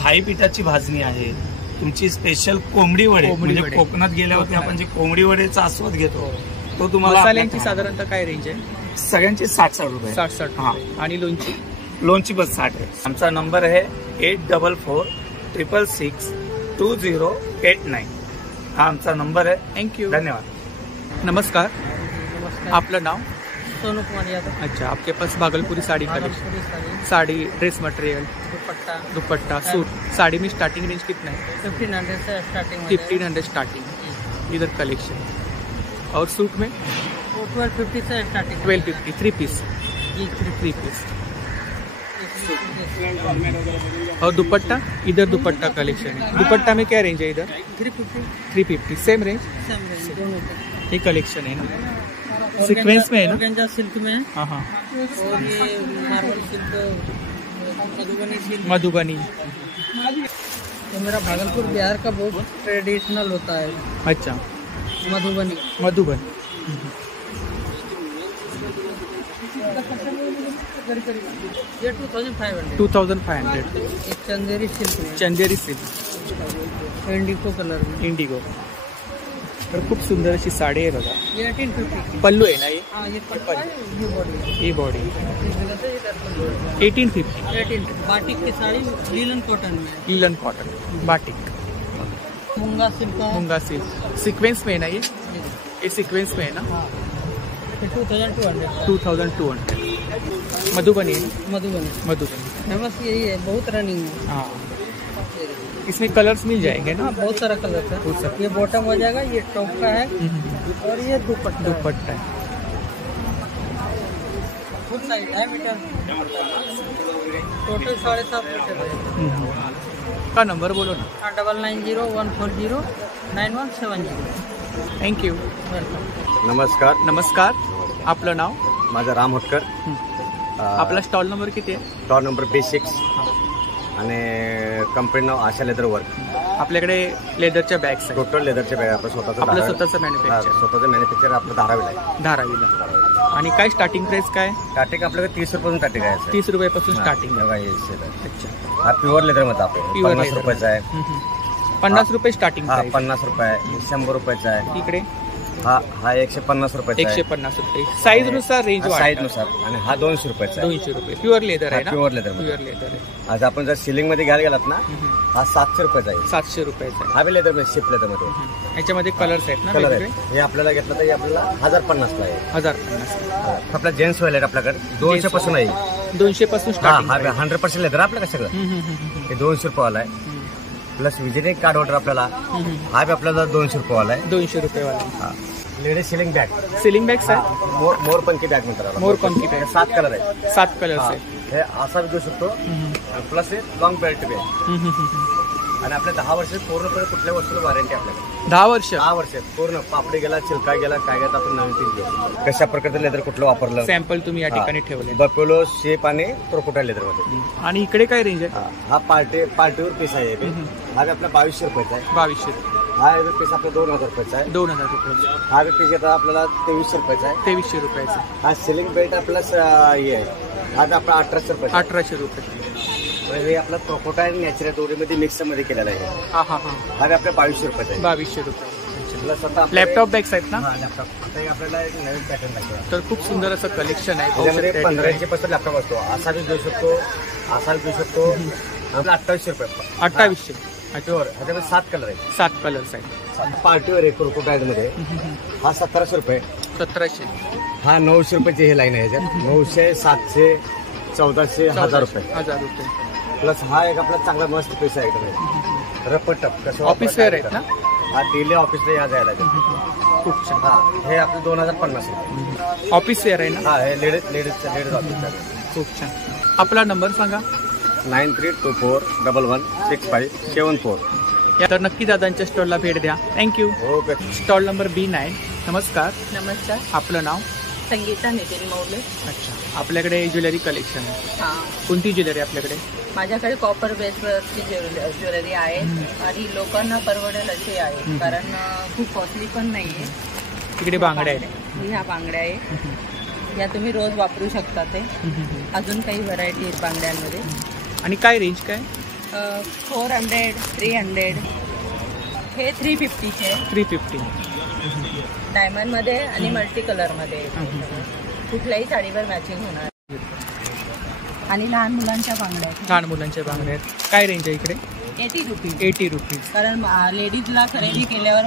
थाईपीठाची भाजणी आहे. तुमची स्पेशल कोंबडी वडे म्हणजे कोकणात गेल्यावरती आपण जे कोंबडी वडेचा आस्वाद घेतो तो तुम्हाला. मसाल्यांची साधारणतः काय रेंज आहे? सगळ्यांची 60-60 रुपये. 60-60. हा. आणि लोणची? लोणची बस 60 आहे. आमचा नंबर आहे 8446662089. हा आमचा नंबर आहे. थँक्यू. धन्यवाद. नमस्कार. आपलं नाव? सोनू कुमार यादव. अच्छा. आपके पास Bhagalpuri sari collection, sari, dress material, dupatta, suit. Sari में स्टार्टिंग रेंज कितना है? 1500 से स्टार्टिंग. 1500 स्टार्टिंग इधर कलेक्शन. और सूट में 1250 से स्टार्टिंग. 1250 3 पीस. 3 पीस. और दुपट्टा? इधर दुपट्टा कलेक्शन है. दुपट्टा में क्या रेंज है इधर? 350. Same range. ये कलेक्शन है ना, सीक्वेंस में है ना? सिल्क में है. हाँ हाँ. और ये marble silk, Madhubani silk. Madhubani. तो मेरा भागलपुर बिहार का बहुत ट्रेडिशनल होता है. अच्छा. मधुबनी. मधुबन. ये 2500. 2500. एक चंदेरी सिल्क में. चंदेरी सिल्क. इंडिगो कलर में. इंडिगो. तर खूप सुंदर अशी साडी आहे बघा. ये 1850. पल्लू आहे ना ये? हाँ ये पट्टा है, ये बॉडी. ये बॉडी 1850. 18. बाटिक की साड़ी लीलन कॉटन में. Linen cotton batik. Muga silk. Muga silk sequence में है ना ये सीक्वेंस में है ना. 2200. 2200. मधुबनी मधुबनी मधुबनी फेमस यही है, बहुत रनिंग है। हाँ, इसमें कलर्स मिल जाएंगे ना? हाँ, बहुत सारा कलर है। ये बॉटम हो जाएगा, ये टॉप का है और ये दुपट्टा है। फुल साइज है मीटर, टोटल 7.5 मीटर है। का नंबर बोलो ना। 9901409170। थँक्यू. नमस्कार. नमस्कार, आपलं नाव? माझं राम होटकर. आपला स्टॉल नंबर किती आहे? स्टॉल नंबर B6 आणि कंपनी नाव आशा लेदर वर्क. आपल्याकडे लेदरच्या बॅग्स आहेत. टोटल लेदरचे बॅग आपलं स्वतःचं मॅन्युफॅक्चर. स्वतःचं मॅन्युफॅक्चर आपलं धारावीला आहे. धारावीला. आणि काय स्टार्टिंग प्राइस काय? स्टार्टिंग आपल्याकडे 30 रुपयापासून स्टार्टिंग आहे. 30 रुपयापासून स्टार्टिंग. अच्छा. हा प्युअर लेदर मध्ये आपलं 50 रुपयाचा आहे. 50 रुपये स्टार्टिंग. 50 रुपये आहे. 100 रुपयाचा आहे. इकडे हा 150 रुपयाचा आहे. 150 रुपये. साईज नुसार रेंज साईज नुसार. आणि हा 200 रुपयाचा आहे. 200 रुपये. प्युअर लेदर आहे ना? Pure leather. प्युअर लेदर आहे. आज आपण जर सिलिंग मध्ये घ्यायला गेलात ना, हा 700 रुपयाचा आहे. 700 रुपयाचा आहे. हा बी लेदर मध्ये, शिप लेदर मध्ये. याच्यामध्ये कलर्स आहेत ना? कलर आहे. हे आपल्याला घेतलं तर आपल्याला 1050 ला आहे. 1050. आपला जेंट्स वेअर आहे आपल्याकडे 200 पासून आहे. 200 पासून स्टार्टिंग. 100% लेदर आपल्याकडे सगळं. हे 200 रुपयाला आहे. प्लस विजिटिंग कार्ड ऑर्डर आपल्याला हा बी आपल्याला 200 रुपयाला आहे. 200 रुपयेवाला. Ladies sling bag. Sling bags आहे. मोर पंकी बॅग म्हणतात. मोर पंकी बॅग. 7 कलर आहे. 7 कलर्स आहे. हे असा घेऊ शकतो. प्लस हे लॉंग बेल्ट बॅग. आणि आपल्या 10 वर्ष पूर्णपणे कुठल्या वस्तूला वॉरंटी आपल्याकडे. 10 वर्ष. 10 वर्ष पूर्ण. पापडी गेला, चिलका गेला, काय गेला, आपण नवीन पीस घेऊ. कशा प्रकारचं लेदर कुठलं वापरलं. सॅम्पल तुम्ही या ठिकाणी ठेवले. बफेलो, शेप आणि क्रोकोडाईल लेदर मध्ये. आणि इकडे काय रेंज आहे? हा पार्टीवर पीस आहे. हा आपला 2200 रुपयाचा आहे. 2200 रुपये. हा पीस आपला 2000 रुपयाचा आहे. 2000 रुपये. हा पीस घेता आपल्याला 2300 रुपयाचा आहे. 2300 रुपयाचा. हा सिलिंग बेल्ट आपला हे आहे. हा आपला 1800 रुपये. 1800 रुपये. हे आपला क्रोकोडाईल नॅचरल दोरीमध्ये मिक्स मध्ये केलेला आहे. हा हा हा. हा आपल्या 2200 रुपयाचा आहे. 2200 रुपये. प्लस आता लॅपटॉप बॅग्स आहेत ना? लॅपटॉप. आता आपल्याला एक नवीन पॅटर्न लागतो. तर खूप सुंदर असं कलेक्शन आहे. त्याच्यामध्ये 1500 पासून लॅपटॉप असतो. असा बी घेऊ शकतो, असा बी घेऊ शकतो. आपला 2800 रुपये. 2800. प्युअर. ह्याच्यामध्ये 7 कलर आहेत. 7 कलर्स आहेत. पार्टीवर आहे क्रोकोडाईल मध्ये. हा 1700 रुपये. 1700. हा 900 रुपयाची हे लाईन आहे. ह्याच्यात 900, 700, 1400, 1000 रुपये. 1000 रुपये. प्लस हा एक आपला चांगला मस्त पीस आहे. रपटप. कसं ऑफिस वेअर आहेत ना? हा डेली ऑफिसला या जायला. खूप छान. हा हे आपलं 2050 रुपये. ऑफिस वेअर आहे ना? हा हे लेडीज ऑफिस आहे. खूप छान. आपला नंबर सांगा. 9324116574. तर नक्की दादांच्या स्टॉलला भेट द्या. Thank you. Okay. Stall number B9. नमस्कार. नमस्कार. आपलं नाव? संगीता नितीन मौले. अच्छा. आपल्याकडे ज्वेलरी कलेक्शन आहे. हा. कोणती ज्वेलरी आपल्याकडे? माझ्याकडे कॉपर बेसवरची ज्वेलरी आहे आणि लोकांना परवडेल अशी आहे, कारण खूप कॉस्टली पण नाहीये. तिकडे बांगड्या आहेत. ह्या बांगड्या आहे, या तुम्ही रोज वापरू शकता. ते अजून काही व्हरायटी आहेत बांगड्यांमध्ये. आणि काय रेंज काय? 400, 300. हे 350चे. 350. डायमंड मध्ये आणि मल्टी कलर मध्ये. कुठल्याही साडीवर मॅचिंग होणार. आणि लहान मुलांच्या बांगड्या आहेत. लहान मुलांच्या बांगड्या आहेत. काय रेंज आहे इकडे? 80 रुपीज. 80 रुपीज. कारण लेडीजला खरेदी केल्यावर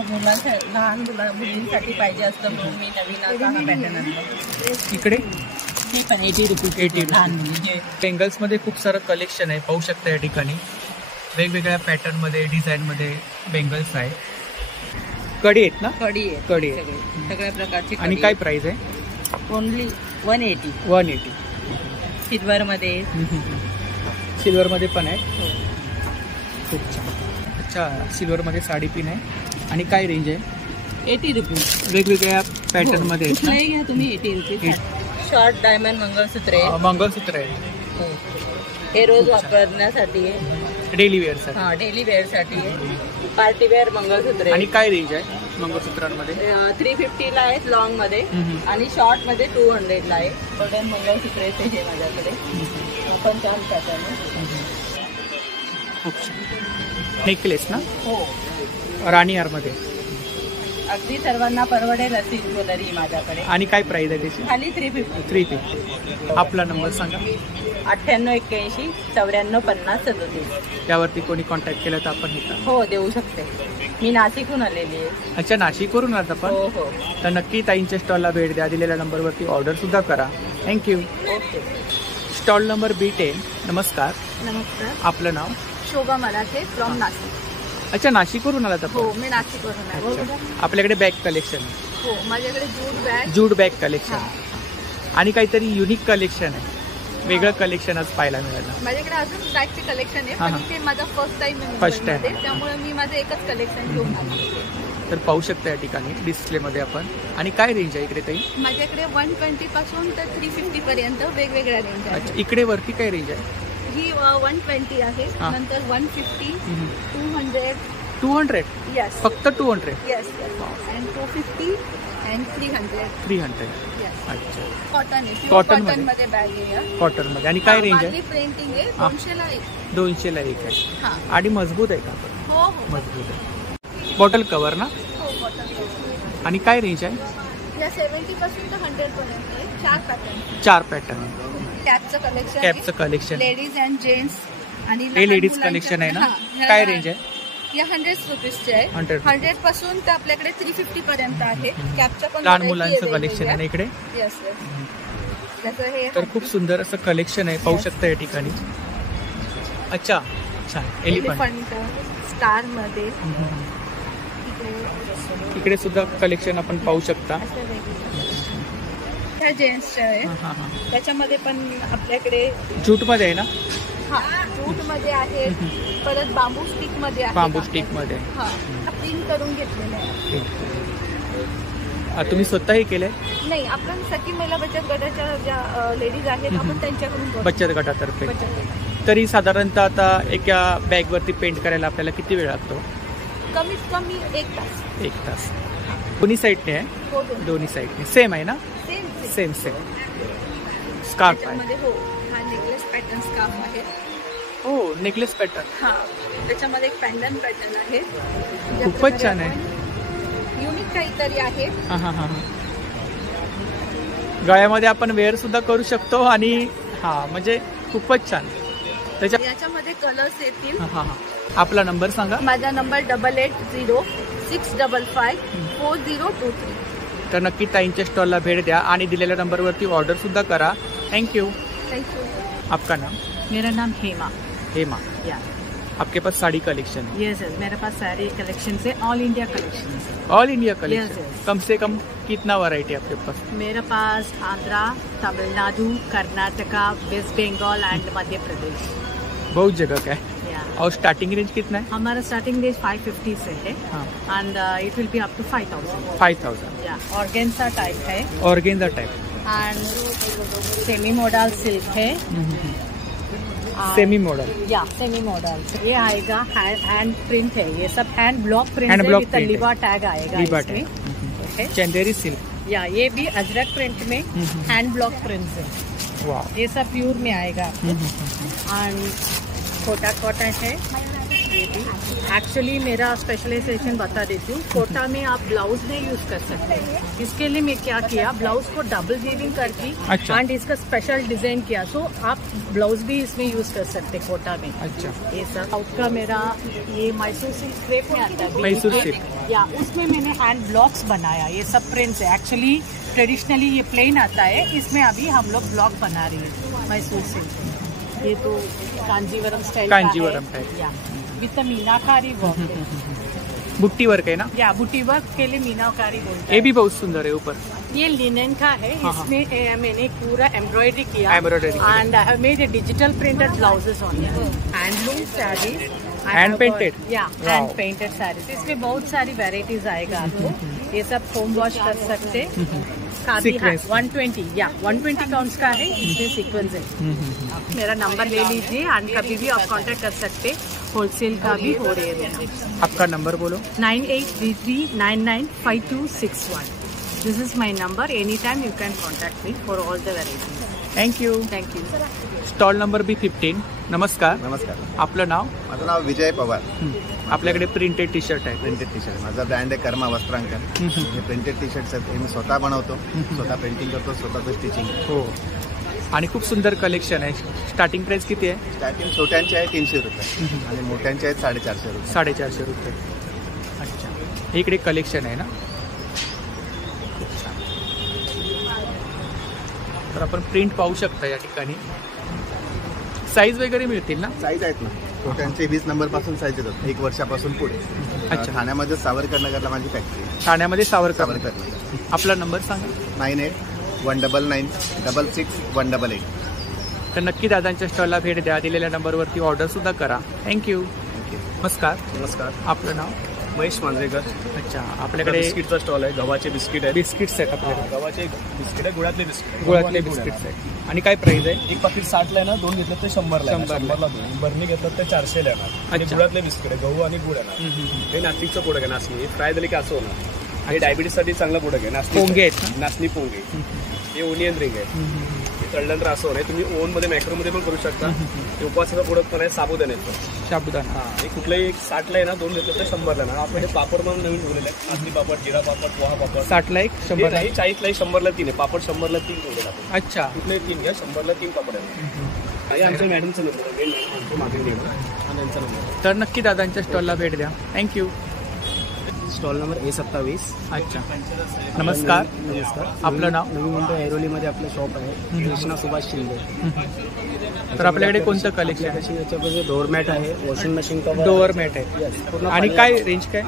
लहान मुलींसाठी पाहिजे असतं, म्हणून मी नवीन आता हा पॅटर्न आणला. इकडे हे पण 80 रुपीज. 80 लहान मुली. बेंगल्स मध्ये खूप सारं कलेक्शन आहे. पाहू शकता या ठिकाणी वेगवेगळ्या पॅटर्न मध्ये, डिझाईन मध्ये बेंगल्स आहे. कडी आहेत ना? कडी आहे. कडी आहे. सगळ्या प्रकारची. आणि काय प्राइस आहे? ओनली 180. 180. सिल्वर मध्ये. सिल्वर मध्ये पण आहे. खूप छान. अच्छा. सिल्वर मध्ये साडी पिन आहे. आणि काय रेंज आहे? 80 रुपीज. वेगवेगळ्या पॅटर्न मध्ये आहेत ना? घ्या तुम्ही 80 रुपीज. शॉर्ट डायमंड मंगळसूत्र आहे. मंगळसूत्र आहे. हे रोज वापरण्यासाठी आहे. डेली वेअर साठी. हा, डेली वेअर साठी आहे. पार्टी वेअर मंगळसूत्र आहे. आणि काय रेंज आहे मंगळसूत्रांमध्ये? 350 ला आहेत लॉंग मध्ये, आणि शॉर्ट मध्ये 200 ला आहे. गोल्डन मंगळसूत्र आहे हे माझ्याकडे. पण छान पॅटर्न. खूप छान. नेकलेस ना? हो. राणी हार मध्ये. अगदी सर्वांना परवडेल अशी ज्वेलरी माझ्याकडे. आणि काय प्राइस आहे त्याची? खाली 350. 350. आपला नंबर सांगा. 9881 9450 37. त्यावरती कोणी कॉन्टॅक्ट केला तर आपण हे करा. हो, देऊ शकते. मी नाशिकहून आलेली आहे. अच्छा. नाशिकवरून आलात आपण? हो हो. तर नक्की ताईंच्या स्टॉलला भेट द्या. दिलेल्या नंबरवरती ऑर्डर सुद्धा करा. Thank you. Okay. B10. Stall number B10. नमस्कार, नमस्कार. आपलं नाव? शोभा मराठे फ्रॉम नाशिक. अच्छा, नाशिकवरून आलात आपण? हो, मी नाशिकवरून आहे. अच्छा. आपल्याकडे बॅग कलेक्शन? हो, माझ्याकडे जूट बॅग कलेक्शन आणि काहीतरी युनिक कलेक्शन आहे, वेगळं कलेक्शन आज पाहायला मिळालं. माझ्याकडे अजून बॅगचे कलेक्शन आहे, पण ते माझा फर्स्ट टाइम आहे, त्यामुळे मी माझं एकच कलेक्शन घेऊन आले. तर पाहू शकता या ठिकाणी डिस्प्लेमध्ये आपण. आणि काय रेंज आहे इकडे ताई? माझ्याकडे 120 पासून तर 350 पर्यंत वेगवेगळ्या रेंज आहे. अच्छा, इकडे वरती काय रेंज आहे? ही 120 आहे, नंतर 150, 200. 200? यस, फक्त 200? Yes, and 250 and 300. 300. अच्छा, कॉटन आहे, कॉटन मध्ये बॅग आहे. कॉटन मध्ये. आणि काय रेंज आहे? प्रिंटिंग आहे, 200 ला एक. 200 ला एक आहे. आणि मजबूत आहे का? हो, मजबूत आहे. बॉटल कव्हर ना? हो, बॉटल. आणि काय रेंज आहे? या 70 पासून तर 100 पर्यंत आहे. 4 पॅटर्न. कॅपचं कलेक्शन, लेडीज अँड जेंट्स. आणि हे लेडीज कलेक्शन आहे ना? काय रेंज आहे? या 100 रुपीजचे आहे. 100 पासून तर आपल्याकडे 350 पर्यंत आहे. कॅपच्या पण लहान मुलांचं कलेक्शन आहे ना इकडे? यस. तर खूप सुंदर असं कलेक्शन आहे, पाहू शकता या ठिकाणी. अच्छा, छान. एलिफंट स्टार मध्ये इकडे सुद्धा कलेक्शन आपण पाहू शकता. जेंट्सचे आहे, त्याच्यामध्ये पण आपल्याकडे जूट मध्ये आहे ना? जूट मध्ये आहे, परत बांबू स्टिक मध्ये आहे. बांबू स्टिक मध्ये प्रिंट करून घेतलेलं आहे. तुम्ही स्वतःही केलंय? नाही, आपण सखी महिला बचत गटाच्या ज्या लेडीज आहेत आपण त्यांच्याकडून बचत गटातर्फे. तरी साधारणतः आता एका बॅग वरती पेंट करायला आपल्याला किती वेळ लागतो? कमीत कमी 1 तास. 1 तास. दोन्ही साईडने आहे? हो, दोन्ही साईडने सेम आहे ना? सेम. स्कार्फ आहे? हो, हा नेकलेस पॅटर्न स्कार्फ आहे. हो, नेकलेस पॅटर्न. त्याच्यामध्ये एक पॅन्डन पॅटर्न आहे. खूपच छान आहे, युनिक काहीतरी आहे. गळ्यामध्ये आपण वेअर सुद्धा करू शकतो. आणि म्हणजे खूपच छान. याच्यामध्ये कलर्स येतील. आपला नंबर सांगा. माझा नंबर 8806554023. तर नक्की ताईंच्या स्टॉलला भेट द्या आणि दिलेल्या नंबरवरती ऑर्डर सुद्धा करा. थँक्यू. आपका नाम? मेरा नाम हेमा. या. आपके पास साड़ी कलेक्शन है? यस, मेरे पास साड़ी कलेक्शन से all India collection. All India collection. कम से कम कितना वैरायटी आपके पास? मेरे पास आंध्रा, तमिलनाडु, कर्नाटका, वेस्ट बंगाल एंड मध्य प्रदेश. बहुत जगह का है. और स्टार्टिंग रेंज कितना है? हमारा स्टार्टिंग रेंज 550 से है and it will be up to 5000. 5000. Yeah. Organza type है. Organza type and semi model silk है. Semi model. Yeah, semi model. ये आएगा हैंड प्रिंट है, ये सब हैंड ब्लॉक प्रिंट है विद लिबा टैग आएगा इसमें. चंदेरी सिल्क. या, ये भी अजरक प्रिंट में हैंड ब्लॉक प्रिंट है. वाह, ये सब प्योर में आएगा आपको. एंड कोटा कॉटन है. ये भी एक्चुअली मेरा स्पेशलाइजेशन बता देती हूँ. कोटा में आप ब्लाउज नहीं यूज कर सकते. इसके लिए मैं क्या किया, ब्लाउज को डबल वीविंग करके एंड इसका स्पेशल डिजाइन किया. सो आप ब्लाउज भी इसमें यूज कर सकते कोटा में. अच्छा. ये सब आउट का मेरा ये मैसूर सिल्क क्रेप में आता है. मैसूर सिल्क. या, उसमें मैंने हैंड ब्लॉक्स बनाया. ये सब प्रिंट्स है. एक्चुअली ट्रेडिशनली ये प्लेन आता है, इसमें अभी हम लोग ब्लॉक बना रही है मैसूर सिल्क. ये तो कांजीवरम स्टाइल. कांजीवरम टाइप. या, विथ मीनाकारी वर्क. बुट्टी वर्क है ना? या, बुट्टी वर्क के लिए मीनाकारी बोलते हैं. ये भी बहुत सुंदर है. ऊपर ये लिनन का है. इसमें मैंने पूरा एम्ब्रॉयडरी किया. Embroidery. And I have made digital printed blouses on handloom saris. Hand painted. या, हैंड पेंटेड साड़ीज. इसमें बहुत सारी वेराइटीज आएगा आपको. ये सब होम वॉश कर सकते. काफी 120. या, 120 काउंट्स का है. इसमें सीक्वेंस है. आप मेरा नंबर ले लीजिए एंड कभी भी आप कांटेक्ट कर सकते. होलसेल का भी हो रही है. आपका नंबर बोलो. 9833995261. This is my number. Anytime you can contact me for all the varieties. Thank you. Stall number B15. नमस्कार. नमस्कार. आपलं नाव? माझं नाव विजय पवार. आपल्याकडे प्रिंटेड टी शर्ट आहे? Printed T shirt. माझा ब्रँड आहे कर्मा वस्त्रांकन. हे प्रिंटेड टी शर्ट्स आहेत. हे मी स्वतः बनवतो, स्वतः पेंटिंग करतो, स्वतःचं स्टिचिंग. हो. आणि खूप सुंदर कलेक्शन आहे. स्टार्टिंग प्राइस किती आहे? स्टार्टिंग छोट्यांची आहे 300 रुपये आणि मोठ्यांचे आहेत 450 रुपये. 450 रुपये. अच्छा, इकडे कलेक्शन आहे ना? तर आपण प्रिंट पाहू शकता या ठिकाणी. साईज वगैरे मिळतील ना? साईज आहेत ना, छोट्यांचे 20 नंबर पासून साईज येतात, 1 वर्षापासून पुढे. अच्छा. ठाण्यामध्ये सावरकर नगरला माझी फॅक्टरी. ठाण्यामध्ये सावरकर. सावरकर. आपला नंबर सांगा. 9819966188. तर नक्की दादांच्या स्टॉलला भेट द्या. दिलेल्या नंबरवरती ऑर्डर सुद्धा करा. थँक्यू. नमस्कार. नमस्कार. आपलं नाव? महेश मांजरेकर. अच्छा. आपल्याकडे बिस्किटचा स्टॉल आहे. गव्हाचे बिस्किट आहे. बिस्किट्स आहेत आपल्याकडे. गव्हाचे बिस्किट आहे, गुळातले बिस्किट. गुळातले बिस्किट्स आहेत. आणि काय प्राइस आहे? एक पाकिट 60 ला आहे ना, 2 घेतलं ते 100 ला. 100 ला 2. बर्नी घेतलं ते 400 ला येणार. आणि गुळातले बिस्किट आहे, गहू आणि गुळ येणार. हे नाशिकचं प्रोडक्ट आहे. नाचणी फ्राय झाली की असं होणार. हे डायबिटीस साठी चांगलं प्रोडक्ट आहे. नाचणी पोंगे आहेत. नाचणी पोंगे. हे ओनियन रिंग आहे. तळल्यानंतर असं होणार. तुम्ही ओव्हन मध्ये मायक्रो मध्ये पण करू शकता. हे उपवासाचा प्रोडक्ट पण आहे, साबुदाण्याचं. साबुदाणा. हे कुठलंही 60 ला आहे ना, 2 घेतलं तर 100 ला. आपण हे पापड म्हणून नवीन ठेवलेले आहेत. नाचणी पापड, जिरा पापड, पोहा पापड. 60 ला 1, 100 ला 40 ला 100 ला 3 आहे. पापड 100 ला 3 ठेवले आपण. अच्छा. कुठले 3 घ्या, 100 ला 3 पापड आहे. आमच्या मॅडमचा नंबर आहे, मागणी आणि त्यांचा नंबर. तर नक्की दादांच्या स्टॉलला भेट द्या. थँक्यू. Stall number A27. अच्छा. नमस्कार. नमस्कार. आपलं नाव? नवी मुंबई ऐरोलीमध्ये आपलं शॉप आहे. कृष्णा सुभाष शिंदे. तर आपल्याकडे कोणतं कलेक्शन आहे? याच्यामध्ये डोअरमॅट आहे, वॉशिंग मशीन कव्हर. डोअरमॅट आहे. आणि काय रेंज काय?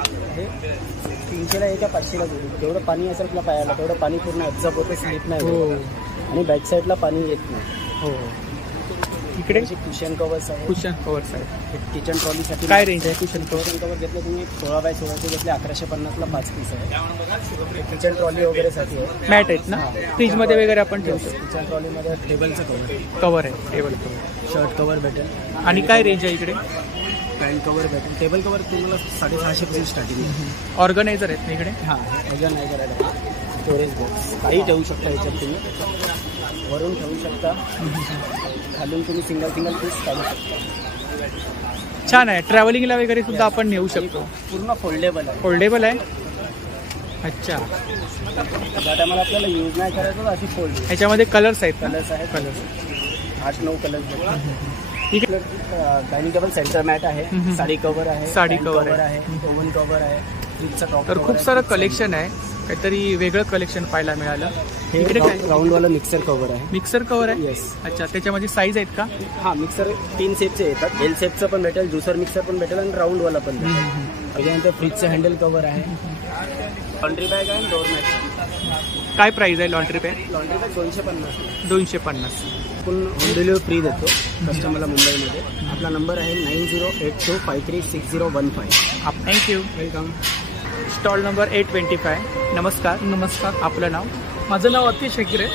300 ला 1 500 ला जोडी. जेवढं पाणी असेल आपल्या पायाला तेवढं पाणी पूर्ण ॲब्झॉर्ब होतं, स्लिप नाही होत. आणि बॅक साईडला पाणी येत नाही. हो. इकडे कुशन कवर्स आहे. कुशन कवर्स आहे. किचन ट्रॉलीसाठी काय रेंज आहे? कुशन कवर घेतलं तुम्ही 16 बाय 16 घेतले 1150 ला 5 पीस आहे. किचन ट्रॉली वगैरे साठी आहे. मॅट आहेत ना, फ्रीज मध्ये वगैरे आपण ठेवू शकतो. किचन ट्रॉलीमध्ये टेबलचं कवर आहे. टेबल कवर, शर्ट कवर भेटेल. आणि काय रेंज आहे इकडे? पॅन्ट कवर भेटेल. टेबल कवर तुम्हाला 650 पासून स्टार्टिंग आहे. ऑर्गनायझर आहेत ना इकडे? हां, ऑर्गनायझर आहे. स्टोरेज बॉक्स काही ठेवू शकता याच्यात. तुम्ही वरून ठेवू शकता, खालून तुम्ही सिंगल पीस काढू शकता. छान आहे. ट्रॅव्हलिंगला वगैरे सुद्धा आपण नेऊ शकतो. पूर्ण फोल्डेबल आहे. फोल्डेबल आहे. अच्छा. ज्या टायमाला आपल्याला यूज नाही करायचं अशी फोल्ड. याच्यामध्ये कलर्स आहेत. कलर्स आहेत. 8-9 कलर्स भेटतात. इकडे डायनिंग टेबल सेंटर मॅट आहे. साडी कव्हर आहे. साडी कव्हर आहे. ओव्हन कव्हर आहे. फ्रीजचा टॉप. तर खूप सारं कलेक्शन आहे. काहीतरी वेगळं कलेक्शन पाहायला मिळालं. इकडे काय राऊंडवाला मिक्सर कव्हर आहे. मिक्सर कव्हर आहे. येस. अच्छा. त्याच्यामध्ये साईज आहेत का? हां, मिक्सर 3 शेपचे येतात. एल शेपचं पण भेटेल, ज्युसर मिक्सर पण भेटेल आणि राऊंडवाला पण भेटेल. त्याच्यानंतर फ्रीजचं हँडल कव्हर आहे. लॉन्ड्री बॅग आहे. डोअरमॅट. काय प्राइस आहे लॉन्ड्री बॅग? Laundry bag 250. 250. आपण होम डिलिव्हरी फ्री देतो कस्टमरला मुंबईमध्ये. आपला नंबर आहे 9082536015. थँक्यू. वेलकम. Stall number 825. नमस्कार. नमस्कार. आपलं नाव? माझं नाव अतिश हेगरे.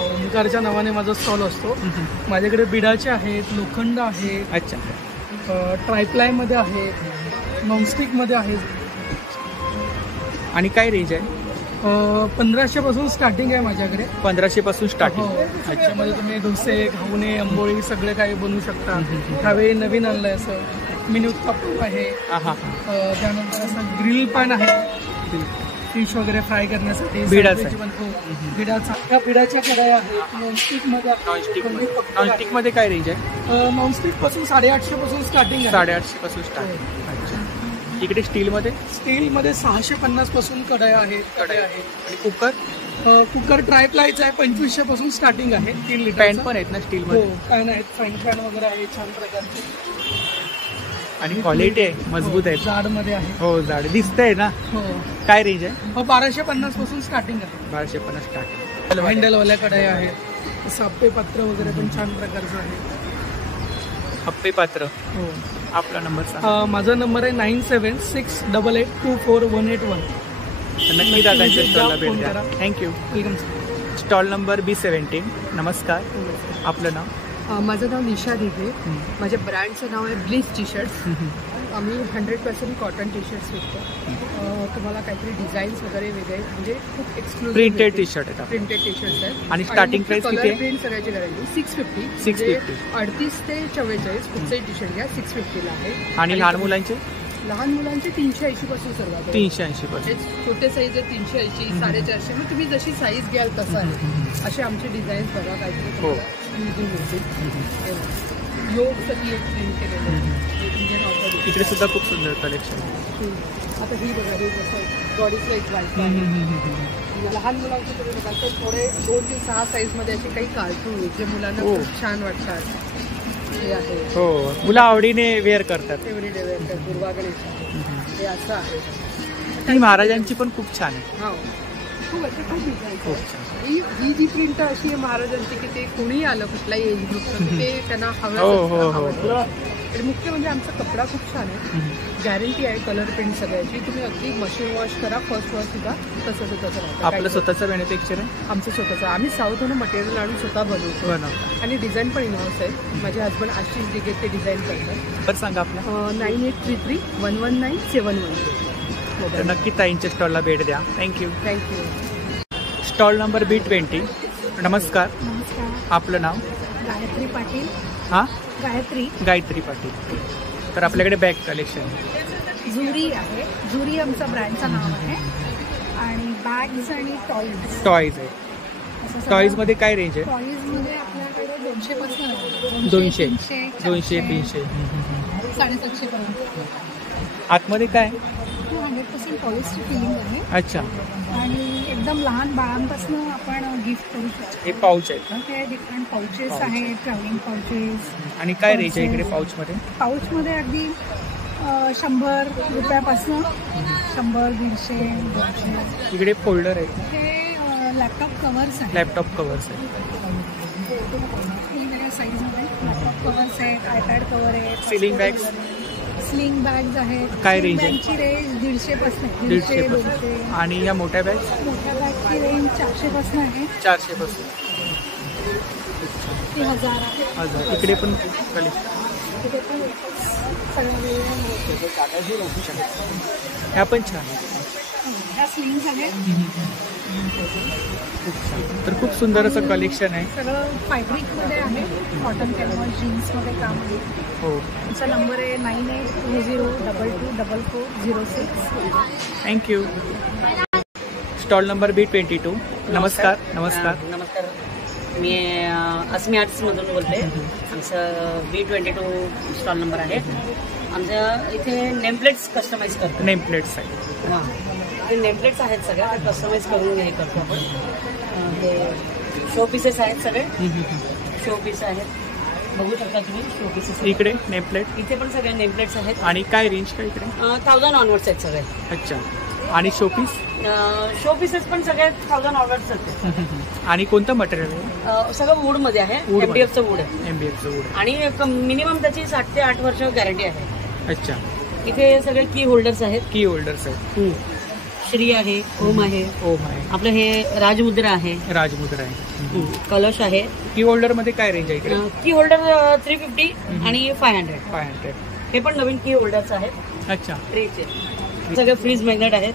ओंकारच्या नावाने माझा स्टॉल असतो. माझ्याकडे बिडाचे आहेत, लोखंड आहेत. अच्छा. ट्रायप्लायमध्ये आहेत, नॉनस्टिकमध्ये आहेत. आणि काय रेंज आहे? 1500 पासून स्टार्टिंग आहे माझ्याकडे. 1500 पासून स्टार्टिंग. त्याच्यामध्ये तुम्ही डोसे, घावणे, आंबोळी सगळे काही बनवू शकता. ह्यावेळी नवीन आणलंय असं मिनी उत्तप्पा आहे. त्यानंतर असं ग्रिल पॅन आहे, फिश वगैरे फ्राय करण्यासाठी. बिडाच्या कढाई आहेत. नॉनस्टिक मध्ये काय रेंज आहे? नॉनस्टिक पासून 850 पासून स्टार्टिंग आहे. 850 पासून स्टार्टिंग. इकडे स्टीलमध्ये? स्टीलमध्ये 650 पासून कढाई आहेत. आणि कुकर? कुकर ट्रायप्लायचा आहे. 2500 पासून स्टार्टिंग आहे. 3 लिटर. पॅन पण आहेत ना स्टीलमध्ये? पॅन आहेत. फ्राईंग पॅन वगैरे आहे छान प्रकारचे. आणि क्वालिटी आहे, मजबूत आहे. जाडमध्ये आहे. हो, जाड दिसतंय ना. हो. काय रेंज आहे? 1250 पासून स्टार्टिंग आहे. 1250 स्टार्टिंग. हँडलवाल्या कढाई आहेत. साप्पे पात्र वगैरे पण छान प्रकारचं आहे. अप्पे पात्र. हो. आपला नंबर सांगा. माझा नंबर आहे 9768824181. नक्की दादांच्या स्टॉलला भेट द्या. Thank you. Welcome. Stall number B17. नमस्कार. आपलं नाव? माझं नाव निशा दिघे. माझ्या ब्रँडचं नाव आहे ब्लिस टी शर्ट्स. आम्ही 100% कॉटन टी शर्ट्स विकतो. तुम्हाला काहीतरी डिझाईन्स वगैरे वेगळे म्हणजे खूप एक्सक्लुझिव्ह प्रिंटेड टी शर्ट आहेत. प्रिंटेड टी शर्ट्स आहेत. आणि स्टार्टिंग प्राइस किती आहे? प्रिंट सगळ्याची गॅरंटी 650. 38 ते 44 कुठचंही टी शर्ट घ्या 650 ला आहे. आणि लहान मुलांचे? लहान मुलांचे 380 पासून सुरुवात आहे. 380 पासून. छोटे साईज आहे 380, 450. मग तुम्ही जशी साईज घ्याल तसं आहे. असे आमचे डिझाईन्स बघा काहीतरी योग सगळी एक प्रिंट केलेलं. इकडे सुद्धा खूप सुंदर कलेक्शन. आता ही बघा हे कसं गॉडीजला एक वाईट लहान मुलांचे तुम्ही बघाल तर थोडे 2 ते 6 साईजमध्ये असे काही कार्टून जे मुलांना खूप छान वाटतात हे आहे. हो, मुलं आवडीने वेअर करतात. एव्हरीडे वेअर करतात. दुर्वा गणेश हे असं आहे. ती महाराजांची पण खूप छान आहे. हो, खूप ही जी प्रिंट अशी आहे महाराजांची की ते कोणी आलं कुठलाही एज ग्रुपचं ते त्यांना हवं. मुख्य म्हणजे आमचा कपडा खूप छान आहे. गॅरंटी आहे कलर प्रिंट सगळ्याची. तुम्ही अगदी मशीन वॉश करा, फर्स्ट वॉश सुद्धा तसं राहतं. आपलं स्वतःचं मॅन्युफॅक्चर आहे. आमचं स्वतःचं. आम्ही साऊथहून मटेरियल आणून स्वतः बनवतो आणि डिझाईन पण इनहाऊस आहे. माझे हजबंड आशिष दिघे ते डिझाईन करतात. बरं सांगा आपलं 9833119719. तर नक्की ताईंच्या स्टॉलला भेट द्या. थँक्यू. Stall number B20. नमस्कार. आपलं नाव? गायत्री पाटील. हां, गायत्री पाटील. तर आपल्याकडे बॅग कलेक्शन झुरी आहे. झुरी आमचा ब्रँडचं नाव आहे. आणि बॅग्स आणि टॉईज आहे. टॉईज मध्ये काय रेंज आहे? टॉईज मध्ये आपल्याकडे 200 पासून 200 300 750 पर्यंत. आतमध्ये काय? 100% पॉलिशची फिलिंग आहे. अच्छा. आणि एकदम लहान बाळांपासून आपण गिफ्ट करू शकतो. हे पाऊच आहेत ना? हे डिफरंट पाउचेस आहेत, ट्रॅव्हलिंग पाउचेस. आणि काय रेंज आहे इकडे पाऊच मध्ये? पाऊच मध्ये अगदी 100 रुपयापासून 100, 150, 200. इकडे फोल्डर आहे. हे लॅपटॉप कव्हर्स आहेत. लॅपटॉप कव्हर्स आहेत. वेगवेगळ्या साईजमध्ये लॅपटॉप कव्हर्स आहेत, आयपॅड कव्हर आहेत. Ceiling bags. स्लिंग बॅग्स आहेत. काय रेंज आहे? बॅगची रेंज 150 पासून. 150. आणि या मोठ्या बॅग्स? मोठ्या बॅगची रेंज 400 पासून आहे. 400 पासून. ती 1000 आहे. इकडे पण ह्या पण छान आहे. ह्या स्लिंग्स आहेत. तर खूप सुंदर असं कलेक्शन आहे. सगळं फॅब्रिक मध्ये आहे. कॉटन कॅनव्हास जीन्स मध्ये काम आहे. हो. आमचा नंबर आहे 9820224406. थँक्यू. Stall number B22. नमस्कार. नमस्कार. मी अस्मी आर्ट्समधून बोलते. आमचं B22 स्टॉल नंबर आहे. आमच्या इथे नेमप्लेट्स कस्टमाइज करतो. नेमप्लेट्स आहेत. हां, ते नेमप्लेट्स आहेत सगळ्या कस्टमाइज करून हे करतो आपण. हे शो पीसेस आहेत सगळे. शो पीस आहेत, बघू शकता तुम्ही शो पीसेस. इकडे नेमप्लेट. इथे पण सगळे नेमप्लेट्स आहेत. आणि काय रेंज काय इकडे? 1000 ऑनवर्ड्स आहेत सगळे. अच्छा. आणि शोपीस? शो पीसेस पण सगळे 1000 ऑनवर्ड्स आहेत. आणि कोणतं मटेरियल आहे? सगळं वूड मध्ये आहे. MDFचं वूड आहे. MDFचं वूड. आणि मिनिमम त्याची 7 ते 8 वर्ष गॅरंटी आहे. अच्छा. इथे सगळे की होल्डर्स आहेत. की होल्डर्स आहेत. श्री आहे, ओम आहे. आपलं हे राजमुद्रा आहे. राजमुद्रा आहे. कलश आहे. की होल्डर मध्ये काय रेंज आहे इकडे? की होल्डर 350 आणि 500. हे पण नवीन की होल्डर्स आहेत. अच्छा. ट्रेचे सगळे फ्रीज मॅग्नेट आहेत.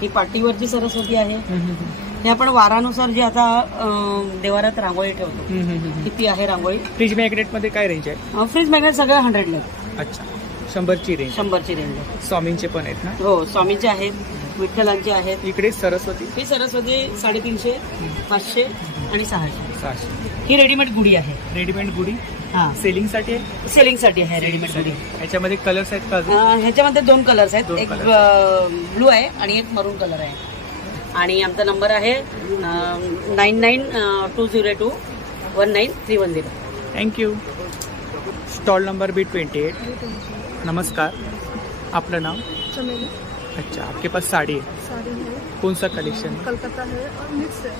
ही पाटीवरची सरस्वती आहे. हे आपण वारानुसार जे आता देवारात रांगोळी ठेवतो किती आहे रांगोळी. फ्रीज मॅग्नेट मध्ये काय रेंज आहे? फ्रीज मॅग्नेट सगळे 100 अच्छा. 100ची रेंज. 100ची रेंज आहे. स्वामींचे पण आहेत ना? हो, स्वामींचे आहेत, विठ्ठलांचे आहेत. इकडे सरस्वती. ही सरस्वती 350, 500 आणि 600. ही रेडीमेड गुढी आहे. रेडीमेड गुढी. हा, सेलिंग साठी आहे. सेलिंग साठी आहे रेडीमेड गुढी. ह्याच्यामध्ये कलर्स आहेत का? ह्याच्यामध्ये 2 कलर्स आहेत. एक ब्लू आहे आणि एक मरून कलर आहे. आणि आमचा नंबर आहे 9920219310. थँक्यू. Stall number B28. नमस्कार. आपलं नाव? चमेली. अच्छा. आपके पास साड़ी है? साड़ी है. कौन सा कलेक्शन? कलकत्ता है और मिक्स है.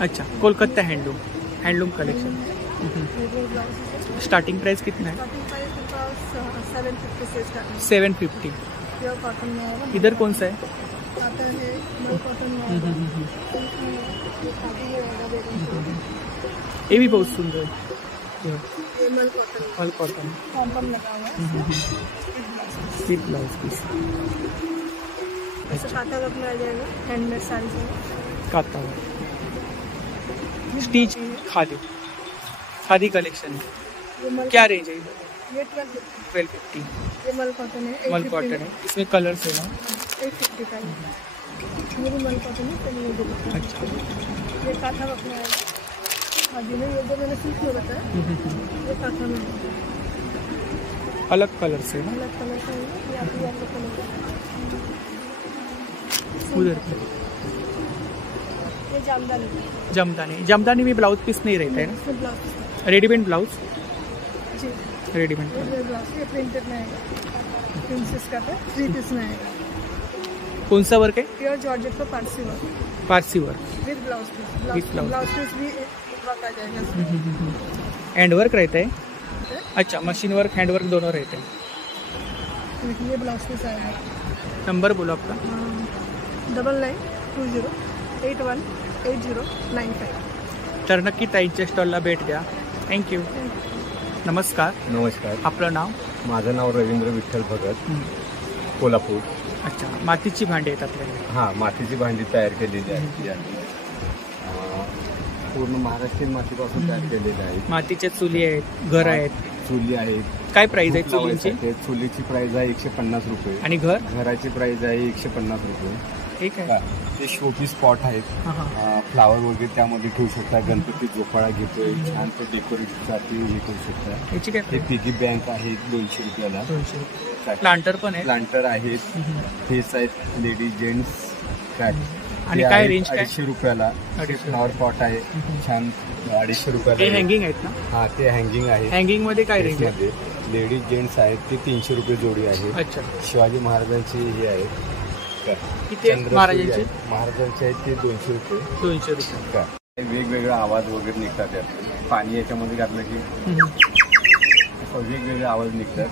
अच्छा. Kolkata handloom collection. Starting price कितना है? 750 से स्टार्ट. 750. प्योर कॉटन में है. इधर कौन सा है? कॉटन है, मल कॉटन में. ये भी बहुत सुंदर है. ये मल कॉटन पॉम लगा हुआ है. सिर्फ ब्लाउज पीस. ऐसा काता वर्क में आ जाएगा. हैंडमेड साड़ी से काता स्टिच खादी कलेक्शन है. क्या रेंज है? ये 1250. ये मल कॉटन है. मल कॉटन है. इसमें कलर्स है ना? 850 का. ये भी मल कॉटन है. अच्छा. ये काथा वर्क में आएगा. अभी में ये जो मैंने सिल्क में बताया ये काथा में अलग कलर से. अलग कलर से ये कलर उधर जामदानी जमदानी में ब्लाउज पीस नहीं रहता है ना, ब्लाउज रेडीमेड ब्लाउज, जी रेडीमेड ब्लाउज ये प्रिंटेड में आएगा, प्रिंसेस का 3 पीस में आएगा। कौन सा वर्क है? प्योर जॉर्जेट का पारसी वर्क विद ब्लाउज पीस, ब्लाउज पीस भी वर्क आ जाएगा। हैंड वर्क रहता है? अच्छा, मशीन वर्क हैंड वर्क दोनों रहते हैं। ये ब्लाउज पीस आएगा। नंबर बोलो आपका। 9920818095। तर नक्की ताईंच्या स्टॉलला भेट द्या। थँक्यू। नमस्कार. नमस्कार. आपलं नाव? माझं नाव रवींद्र विठ्ठल भगत, कोल्हापूर. अच्छा, मातीची भांडी आहेत आपल्याकडे? हां, मातीची भांडी तयार केलेली आहे, पूर्ण महाराष्ट्रीयन मातीपासून तयार केलेली आहे. मातीच्या चुली आहेत, घर आहेत, चुली आहेत. काय प्राइस आहे चुलीची? चुलीची प्राइस आहे 150 रुपये. आणि घराची प्राइस आहे 150 रुपये. ठीक आहे. ते शोपीस पॉट आहेत, फ्लावर वगैरे त्यामध्ये ठेवू शकता. गणपती झोपाळा घेतोय, छान ते डेकोरेशनसाठी हे करू शकता. हे पिगी बँक आहे 200 रुपयाला. प्लांटर पण आहे? प्लांटर आहेत, फेस आहेत, लेडीज जेंट्स. काय आणि काय रेंज? 250 रुपयाला. फ्लावर पॉट आहे छान, 250 रुपयाला. ते हँगिंग आहेत ना? हा, ते हँगिंग आहे. हँगिंग मध्ये काय रेंज आहे? लेडीज जेंट्स आहेत ते 300 रुपये जोडी आहे. अच्छा. शिवाजी महाराजांची हे आहे. किती महाराजांचे? महाराजांचे आहेत ते 200 रुपये. 200 रुपये. वेगवेगळे आवाज वगैरे निघतात त्यातून. पाणी याच्यामध्ये घातलं की वेगवेगळे आवाज निघतात.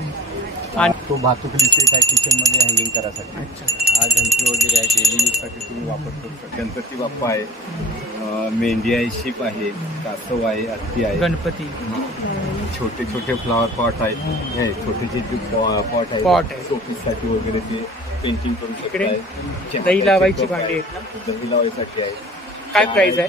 आणि तो भातुक लिस्टेट आहे किचनमध्ये हँगिंग करायसाठी. अच्छा. हा घंटी वगैरे आहे, डेली यूजसाठी तुम्ही वापर करू शकता. गणपती बाप्पा आहे, मेंढी आहे, शिप आहे, कासव आहे, हत्ती आहे. गणपती. छोटे छोटे फ्लॉवर पॉट आहेत, हे छोटे जे पॉट आहे शोपीससाठी वगैरे ते पेंटिंग करू शकता. दही लावायची भांडी आहेत ना? दही लावायसाठी आहे. काय प्राइस आहे?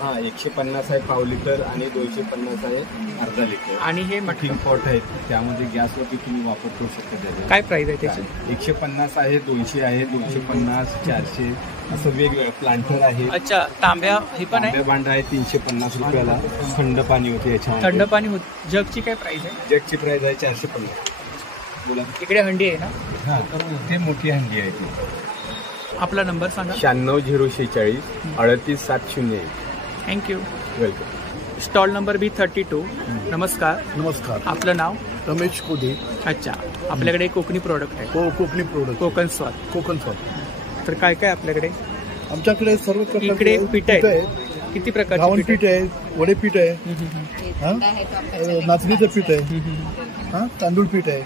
हा, 150 आहे पाव लिटर आणि 250 आहे अर्धा लिटर. आणि हे मठीन पॉट आहेत, त्यामध्ये गॅसवरती तुम्ही वापर करू शकता. त्याचा काय प्राइस आहे त्याची? 150 आहे, 200 आहे, 250, 400 असं वेगवेगळं. प्लांटर आहे. अच्छा, तांब्या हे पण आहे? भांडा आहे 350 रुपयाला. थंड पाणी होते याच्यामध्ये. थंड पाणी होते. जगची काय प्राइस आहे? जगची प्राइस आहे 450. बोला. इकडे हंडी आहे ना? हा, ते मोठी हंडी आहे. आपला नंबर सांगा. 96 046 38701. Thank you. Welcome. Stall number B32. नमस्कार. नमस्कार. आपलं नाव? रमेश कोदे. अच्छा, आपल्याकडे कोकणी प्रोडक्ट आहे? कोकणी प्रोडक्ट. कोकण स्वाद. तर काय काय आपल्याकडे? आमच्याकडे सर्व इकडे पीठ आहे. किती प्रकारचे पीठ आहे? वडे पीठ आहे, नाचणीचं पीठ आहे, तांदूळ पीठ आहे,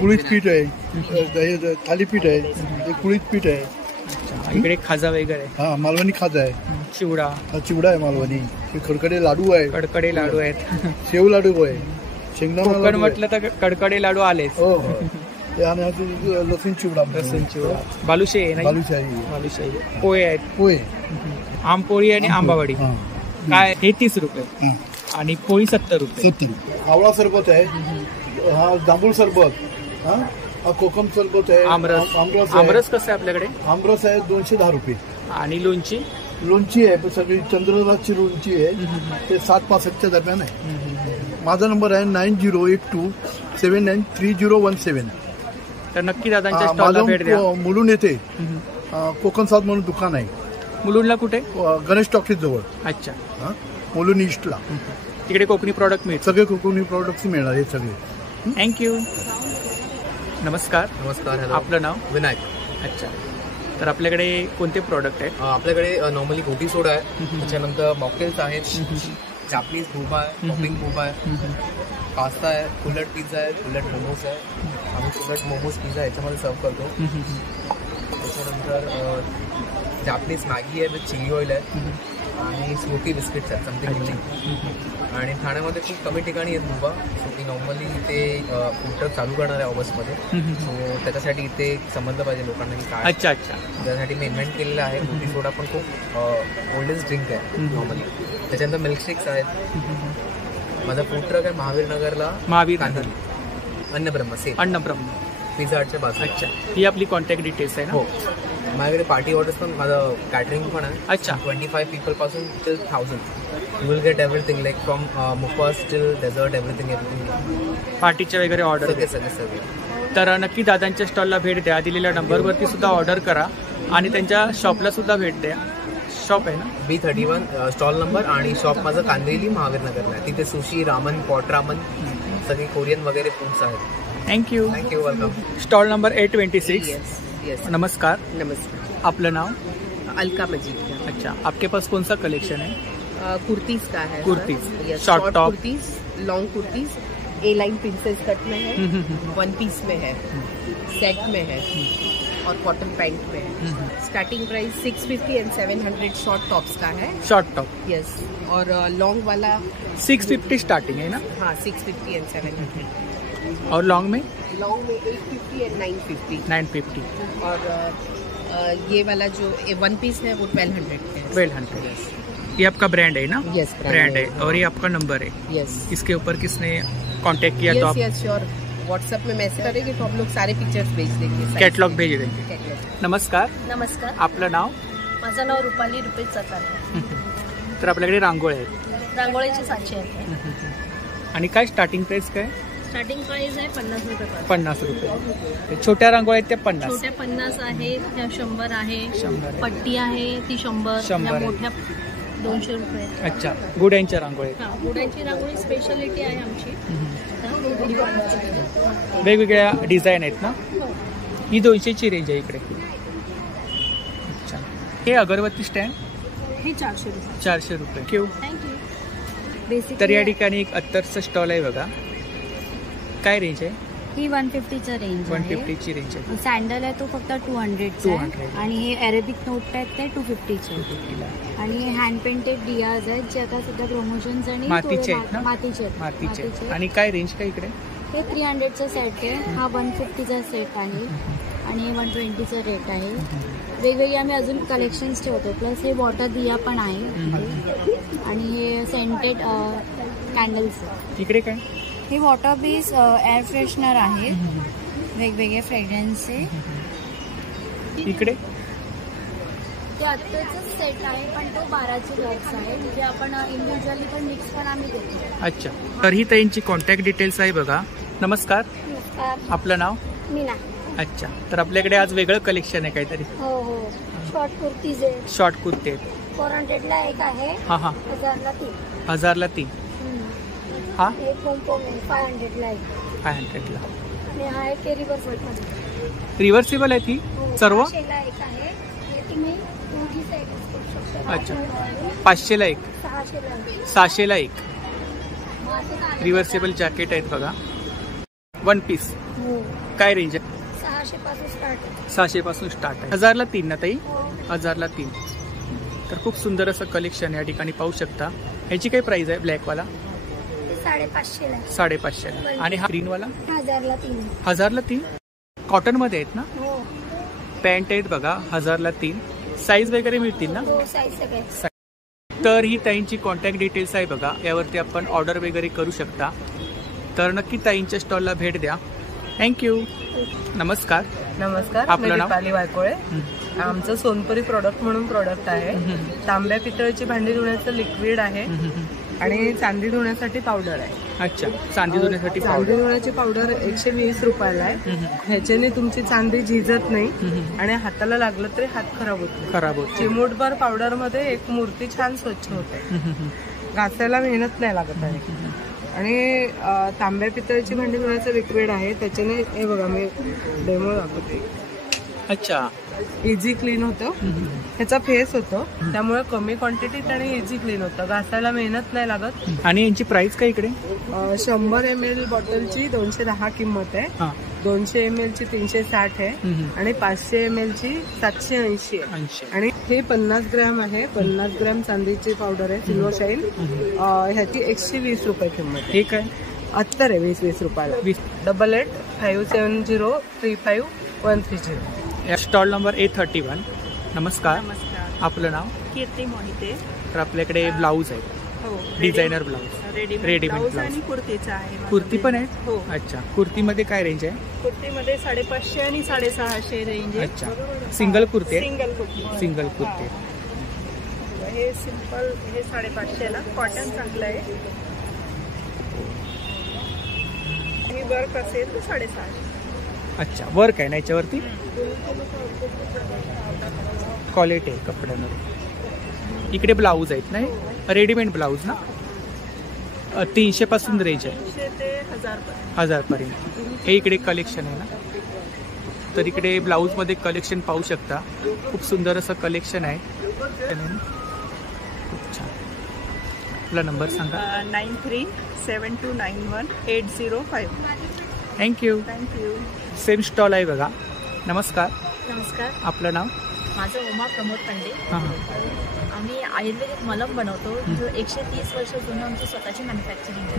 कुळीत पीठ आहे, थालीपीठ आहे, कुळीत पीठ आहे. इकडे खाजा वगैरे? हा, मालवणी खाजा आहे. चिवडा आहे मालवणी. कडकडे लाडू आहे. आहेत. शेव लाडू आहे. शेंगदाणा म्हटलं तर कडकडे लाडू आले. हो. लसूण चिवडा. बालुशाही आहे? बालुशाही. पोहे आहेत. आंबपोळी आणि आंबावडी. काय हे 30 रुपये आणि पोळी 70 रुपये. आवळा सरबत आहे. हा, जांभूळ सरबत. हा, कोकम सरबत आहे. आमरस कसं आहे आपल्याकडे? आमरस आहे 210 रुपये. आणि लोणची आहे सगळी चंद्रराजची लोणची आहे. ते 765च्या दरम्यान आहे. माझा नंबर आहे 9082793017. तर नक्की दादांच्या स्टॉलला भेट द्या. मुलुंड येथे कोकण सात म्हणून दुकान आहे. मुलुंडला कुठे? गणेश टॉकीज जवळ. अच्छा. मुलुंड ईस्टला. तिकडे कोकणी प्रॉडक्ट मिळतात? सगळे कोकणी प्रॉडक्ट मिळणार हे सगळे. थँक्यू. नमस्कार. नमस्कार. आपलं नाव? विनायक. अच्छा. तर आपल्याकडे कोणते प्रॉडक्ट आहेत? आपल्याकडे नॉर्मली घोटी सोडा आहे, त्याच्यानंतर मॉकटेल्स आहेत, जापनीज बोबा आहे, पॉपिंग बोबा आहे, पास्ता आहे, कुलट पिझ्झा आहे, कुलट मोमोज आहे. आम्ही कुलट मोमोज पिझ्झा याच्यामध्ये सर्व करतो. त्याच्यानंतर जापनीज मॅगी आहे विथ चिली ऑइल आहे आणि स्मोकी बिस्किट्स आहेत समथिंग. आणि ठाण्यामध्ये खूप कमी ठिकाणी आहेत बुबा. सो ती नॉर्मली इथे फूड ट्रक चालू करणार आहे ऑगस्टमध्ये. सो त्याच्यासाठी इथे समजलं पाहिजे लोकांना की काय. अच्छा. त्यासाठी मी इन्व्हेंट केलेलं आहे. घोटी सोडा पण खूप ओल्डेस्ट ड्रिंक आहे नॉर्मली. त्याच्यानंतर मिल्कशेक्स आहेत. माझा फूड ट्रक आहे महावीर नगरला. अन्नब्रह्म पिझ्झा हटच्या बाजूला. अच्छा. ही आपली कॉन्टॅक्ट डिटेल्स आहे ना? हो. माझ्याकडे पार्टी ऑर्डर्स पण माझं कॅटरिंग पण आहे. अच्छा. 25 पीपल पासून till 1000. You will get everything like from मुफास टिल डेझर्ट एव्हरीथिंग. पार्टीचे वगैरे ऑर्डर सगळे. तर नक्की दादांच्या स्टॉलला भेट द्या. दिलेल्या नंबरवरती सुद्धा ऑर्डर करा आणि त्यांच्या शॉपला सुद्धा भेट द्या. शॉप आहे ना? B31 स्टॉल नंबर आणि शॉप माझं कांदिवली महावीर नगरला आहे. तिथे सुशी, रामन, पॉट रामन, सगळे कोरियन वगैरे फूड्स आहेत. Thank you. Welcome. Stall number 826. Yes. नमस्कार. नमस्कार. आपलं नाव? अलका मजीद. अच्छा, आपके पास कौन सा कलेक्शन है? कुर्तीज का है. Kurtis, short top, kurtis, long kurtis, A line princess cut में है, वन पीस में है, सेट में है और कॉटन पैंट में है. Starting price 650 end 700 short tops का है. Short top. यस. और लॉन्ग वाला 650 स्टार्टिंग है ना? हाँ, 650 एंड 700. और लॉन्ग में? लॉन्ग में 850 एंड 950. 950. और ये वाला जो वन पीस है वो 1200 है. 1200. ये आपका ब्रांड है ना? यस, ब्रांड है. और ये आपका नंबर है. यस. इसके ऊपर किसने कांटेक्ट किया तो आप यस श्योर व्हाट्सएप में मैसेज करेंगे तो हम लोग सारे पिक्चर्स भेज देंगे. कॅटलॉग भेज देंगे. नमस्कार. नमस्कार. आपलं नाव? माझं नाव रुपाली रुपेश जातार. तर आपल्याकडे रांगोळी आहेत. रांगोळीचे 700 आहेत. आणि काय स्टार्टिंग प्राइस काय? स्टार्टिंग प्राइस आहे 50 रुपये. 50 रुपये. छोट्या रांगोळ्या आहेत त्या 50. छोट्या 50 आहे, त्या 100 आहे. 100. पट्टी आहे ती 100. 100. मोठ्या 200 रुपये. अच्छा, गुड्यांच्या रांगोळी. हां, गुड्यांची रांगोळी स्पेशालिटी आहे आमची. वेगवेगळ्या डिझाईन आहेत ना? ही 200ची रेंज आहे इकडे. अच्छा, हे अगरबत्ती स्टँड? हे 400 रुपये. 400 रुपये. क्यू. थँक्यू. बेसिक तर या ठिकाणी एक अत्तरचं स्टॉल आहे बघा. काय रेंज आहे? ही 150चं रेंज 150ची रेंज आहे. सँडल आहे तो फक्त 200 आणि हे अरेबिक नोट आहेत ते 250चे. आणि हे हँड पेंटेड डियाज आहेत जे आता सध्या प्रमोशन्स आणि मातीचे आहेत ना? मातीचे. आणि काय रेंज काय इकडे? हे 300चा सेट आहे. हा 150चा सेट आहे आणि 120चा रेट आहे. वेगवेगळे आम्ही अजून कलेक्शन्स ठेवतो. प्लस हे वॉटर दिया पण आहे आणि हे सेंटेड कॅन्डल्स. इकडे काय? हे वॉटर बेस एअर फ्रेशनर आहे वेगवेगळे फ्रेग्रन्सचे. इकडे ते आत्ताचं सेट आहे पण तो 12चे बॉक्स आहे. म्हणजे आपण इंडिव्हिज्युअली पण मिक्स पण आम्ही देतो. अच्छा, तर ही ताईंची कॉन्टॅक्ट डिटेल्स आहे बघा. नमस्कार. नमस्कार. आपलं नाव? मीना. अच्छा, तर आपल्याकडे आज वेगळं कलेक्शन आहे काहीतरी. हो हो. शॉर्ट कुर्तीज आहे. शॉर्ट कुर्ते आहेत. 400ला एक आहे. हां हां. 1000ला 3. 1000ला 3. हा एक पोम आहे 500ला एक. 500ला. आणि हा एक रिव्हर्सेबल. रिव्हर्सेबल आहे ती सर्व? 500ला एक आहे. हे तुम्ही मोठी साईज करू शकता. अच्छा, 500ला एक. 600ला एक. रिव्हर्सेबल जॅकेट आहेत बघा. One piece. काय रेंज आहे? 600 पासून स्टार्ट आहे. 600 पासून स्टार्ट आहे. 1000ला 3 ना ताई? 1000ला 3. तर खूप सुंदर असं कलेक्शन या ठिकाणी पाहू शकता. ह्याची काय प्राइस आहे ब्लॅकवाला? 550ला. 550. आणि हा ग्रीनवाला? 1000ला 3. 1000ला 3. कॉटन मध्ये आहेत ना? हो. पॅन्ट आहेत बघा. 1000ला 3. साईज वगैरे मिळतील ना? हो, साईज सगळे. तर ही ताईंची कॉन्टॅक्ट डिटेल्स आहे बघा. यावरती आपण ऑर्डर वगैरे करू शकता. तर नक्की ताईंच्या स्टॉलला भेट द्या. थँक्यू. नमस्कार. नमस्कार. आपलं मी नाव? दीपाली वायकोळे. आमचं सोनपुरी प्रोडक्ट म्हणून प्रोडक्ट आहे. तांब्या पितळची भांडी धुण्याचं लिक्विड आहे आणि चांदी धुण्यासाठी पावडर आहे. अच्छा, चांदी धुण्यासाठी चांदी धुण्याची पावडर 120 रुपयाला आहे. ह्याच्याने तुमची चांदी झिजत नाही आणि हाताला लागलं तरी हात खराब होत. चिमूटभर पावडर मध्ये एक मूर्ती छान स्वच्छ होते. घासायला मेहनत नाही लागत आहे. आणि तांब्या पितळची भांडी धुण्याचं लिक्विड आहे. त्याच्याने हे बघा मी डेमो दाखवते. अच्छा, इझी क्लीन होतं. ह्याचा फेस होतो त्यामुळे कमी क्वांटिटीत आणि इझी क्लीन होतं. घासायला मेहनत नाही लागत. आणि यांची प्राइस काय इकडे? 100 ml बॉटलची 210 किंमत आहे. 200 ml ची 360 आहे आणि 500 ml ची 780 आहे. आणि हे 50 ग्रॅम आहे. 50 ग्रॅम चांदीची पावडर आहे सिल्वर शाईन. ह्याची 120 रुपये किंमत आहे. हे काय? अत्तर आहे 20 रुपयाला. 8857035130. या स्टॉल नंबर 831. नमस्कार. आपलं नाव? कीर्ती मोहिते. तर आपल्याकडे ब्लाऊज आहे. हो. Designer blouse. रेडीमेड ब्लाऊज आणि कुर्तीचा आहे. कुर्ती पण आहे? हो. अच्छा, कुर्तीमध्ये काय रेंज आहे? कुर्तीमध्ये 550 आणि 650 रेंज आहे. अच्छा, सिंगल कुर्ती? सिंगल कुर्ती. हे सिंपल हे 550ला. कॉटन चांगलं आहे. ही वर्क असेल तर 650. अच्छा, वर्क आहे ना याच्यावरती? क्वालिटी आहे कपड्यामध्ये. इकडे ब्लाऊज आहेत नाही, रेडीमेड ब्लाऊज ना. 300 पासून रेंज आहे, 300 ते 1000 पर्यंत. हे इकडे कलेक्शन आहे ना, तर इकडे ब्लाऊज मध्ये कलेक्शन पाहू शकता. खूप सुंदर असं कलेक्शन आहे. खूप छान. आपला नंबर सांगा. 9372918005. थँक्यू. थँक्यू. सेम स्टॉल आहे बघा. नमस्कार. नमस्कार. आपलं नाव? माझं उमा प्रमोद पंडे. हां. आम्ही आयुर्वेदिक मलम बनवतो, जो 130 वर्ष जुनं आमची स्वतःची मॅन्युफॅक्चरिंग आहे.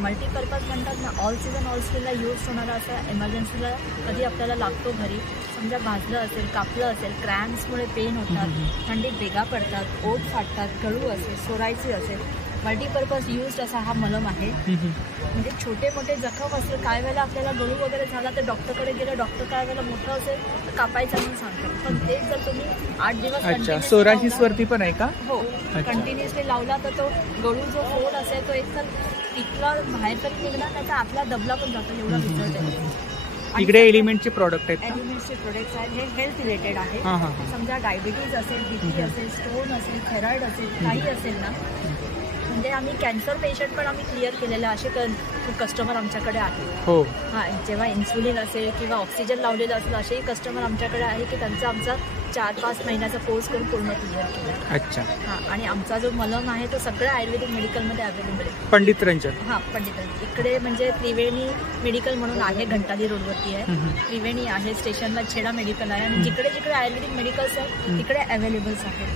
मल्टीपर्पज म्हणतात ना, ऑल सीझनला यूज होणारा असा एमर्जन्सीला कधी आपल्याला लागतो घरी. समजा भाजलं असेल, कापलं असेल, क्रॅम्प्समुळे पेन होतात, थंडीत भेगा पडतात, ओठ फाटतात, गळू असेल, सोरायची असेल, मल्टीपर्पज यूज असा हा मलम आहे. म्हणजे छोटे मोठे जखम असेल, काय वेळेला आपल्याला गळू वगैरे झाला तर डॉक्टरकडे गेलं, डॉक्टर काय वेळेला मोठं असेल तर कापायचं म्हणून सांगतात. पण तेच जर तुम्ही 8 दिवस सोरायसिस वरती पण आहे का? हो, कंटिन्युअसली लावला तर तो गळू जो फोड असेल तो एक तर तिथला बाहेर तरी निघणार, त्याचा आपला दबला पण जातो, एवढा रिझल्ट आहे. इकडे एलिमेंटचे प्रोडक्ट आहेत. एलिमेंटचे प्रोडक्ट्स आहेत, हे हेल्थ रिलेटेड आहे. समजा डायबिटीज असेल, बीपी असेल, स्टोन असेल, थायरॉइड असेल, काही असेल ना, म्हणजे आम्ही कॅन्सर पेशंट पण आम्ही क्लिअर केलेले असे कस्टमर आमच्याकडे आहेत. हो. हां, जेव्हा इन्सुलिन असेल किंवा ऑक्सिजन लावलेलं असेल असेही कस्टमर आमच्याकडे आहे की त्यांचा आमचा 4-5 महिन्याचा कोर्स करून पूर्ण क्लिअर केला. अच्छा. हां, आणि आमचा जो मलम आहे तो सगळ्या आयुर्वेदिक मेडिकलमध्ये अवेलेबल आहे. पंडित रंजन. हां, पंडित रंजन. इकडे म्हणजे त्रिवेणी मेडिकल म्हणून आहे, घंटाली रोडवरती आहे. त्रिवेणी आहे, स्टेशनला छेडा मेडिकल आहे, आणि जिकडे जिकडे आयुर्वेदिक मेडिकल्स आहेत तिकडे अवेलेबल्स आहेत.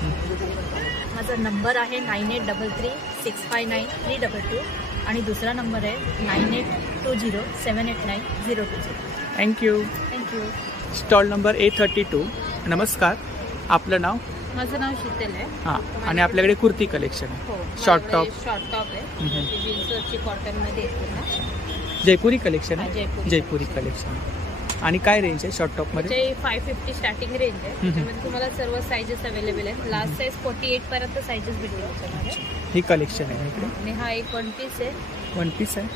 माझा नंबर आहे 9833659322 आणि दुसरा नंबर आहे 9820789020. Thank you. Thank you. Stall number A32. नमस्कार. आपलं नाव? माझं नाव शीतल आहे. हां, आणि आपल्याकडे कुर्ती कलेक्शन आहे. Short top. शॉर्ट टॉप आहे, जीन्सवरची कॉटनमध्ये येते ना. जयपुरी कलेक्शन आहे. जयपुरी. जयपुरी कलेक्शन. आणि काय रेंज आहे शॉर्ट टॉपमध्ये? 550 स्टार्टिंग रेंज आहे. त्याच्यामध्ये तुम्हाला सर्व साईजेस अवेलेबल आहेत. लास्ट साईज 48 पर्यंत साईजेस भेटतील त्याच्यामध्ये. ही कलेक्शन आहे इकडे. आणि हा एक वन पीस आहे. वन पीस आहे,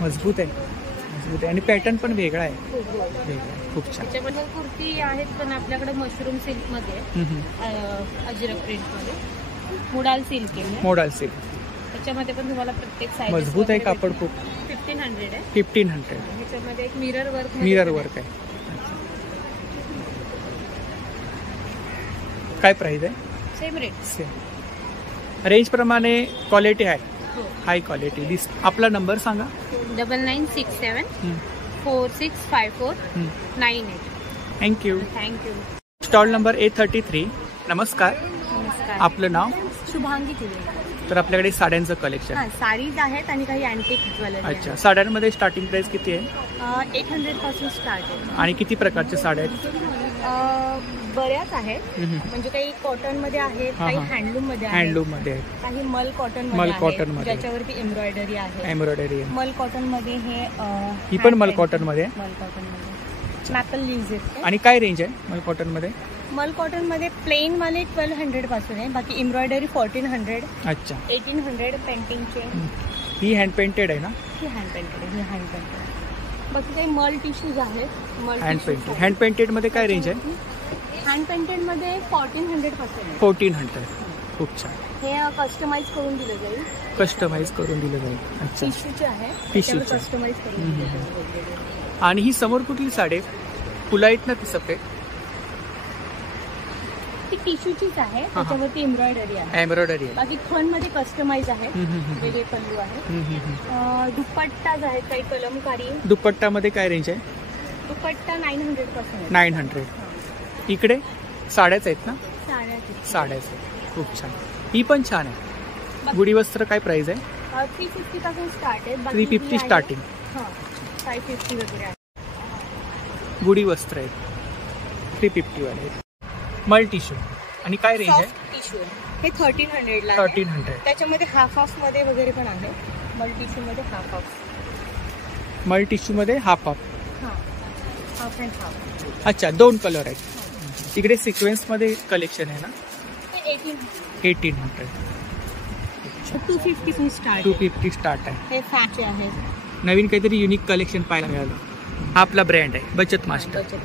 मजबूत आहे, मजबूत आहे, आणि पॅटर्न पण वेगळा आहे. खूप छान. त्याच्यामध्ये कुर्ती आहेत पण आपल्याकडे मशरूम सिल्कमध्ये, अजरक प्रिंटमध्ये, मोडाल सिल्क आहे. Modal silk. त्याच्यामध्ये पण तुम्हाला प्रत्येक साईज मजबूत आहे, कापड खूप. 1500 आहे. 1500. ह्याच्यामध्ये एक मिरर वर्क आहे. काय प्राइस आहे? Same rate. सेम रेंज प्रमाणे क्वालिटी आहे, हाय क्वालिटी. आपला नंबर सांगा. 9967465498. Thank you. Thank you. Stall number A33. नमस्कार. नमस्कार. आपलं नाव? शुभांगी तिवे. तर आपल्याकडे साड्यांचं कलेक्शन. साडीज आहेत आणि काही अँटिक ज्वेलरी. अच्छा. साड्यांमध्ये स्टार्टिंग प्राइस किती आहे? 800 पासून स्टार्ट आहे. आणि किती प्रकारच्या साड्या आहेत? बऱ्याच आहेत, म्हणजे काही कॉटन मध्ये आहेत, काही हँडलूम मध्ये आहेत, हँडलूम मध्ये आहेत, काही मल कॉटन मध्ये, ज्याच्यावरती एम्ब्रॉयडरी आहे. एम्ब्रॉयडरी मल कॉटन मध्ये ही पण मल कॉटन मध्ये. मल कॉटन मध्ये मॅपल लीव्ज आहेत. आणि काय रेंज आहे मल कॉटन मध्ये? मल कॉटन मध्ये प्लेन वाले 1200 पासून आहे, बाकी एम्ब्रॉयडरी 1400. अच्छा. 1800 पेंटिंगचे. ही हँड पेंटेड आहे ना? ही हँड पेंटेड. ही हँड पेंटेड. बाकी काही मल टिश्यूज आहेत. Hand painted. हँड पेंटेड मध्ये काय रेंज आहे? हँड पेंटेड मध्ये 1400 पासून आहे. 1400. खूप छान. हे कस्टमाइज करून दिलं जाईल. कस्टमाइज करून दिलं जाईल. अच्छा. टिश्यूचे आहे. टिश्यूचे कस्टमाइज करून दिलं जाईल. आणि ही समोर कुठली साडी? फुला आहेत ना ती सफेद? ती टिश्यूचीच आहे, त्याच्यावरती एम्ब्रॉयडरी आहे. एम्ब्रॉयडरी आहे. बाकी थन मध्ये कस्टमाइज आहे, वेगळे पल्लू आहे. दुपट्टाज आहेत, काही कलमकारी. दुपट्टामध्ये काय रेंज आहे? दुपट्टा 900 पासून. 900. इकडे साड्याच आहेत ना? साड्याच आहेत. खूप छान. ही पण छान आहे. गुढी वस्त्र काय प्राइस आहे? 350 पासून स्टार्ट आहे. 350 स्टार्टिंग. 550 वगैरे आहे. गुढी वस्त्र आहेत 350 वाले. मल टिश्यू. आणि काय रेंज आहे? टिश्यू हे 1300 ला. 1300. त्याच्यामध्ये हाफ ऑफ मध्ये वगैरे पण आहे. मल टिश्यू मध्ये हाफ ऑफ. मल टिश्यू मध्ये half of. Half and half. अच्छा. 2 कलर आहेत. इकडे सिक्वेन्स मध्ये कलेक्शन आहे ना? 1800. 250 स्टार्ट. 250 स्टार्ट आहे. हे फॅचे आहे. नवीन काहीतरी युनिक कलेक्शन पाहायला मिळालं. हा आपला ब्रँड आहे बचत मास्टर. थँक्यू.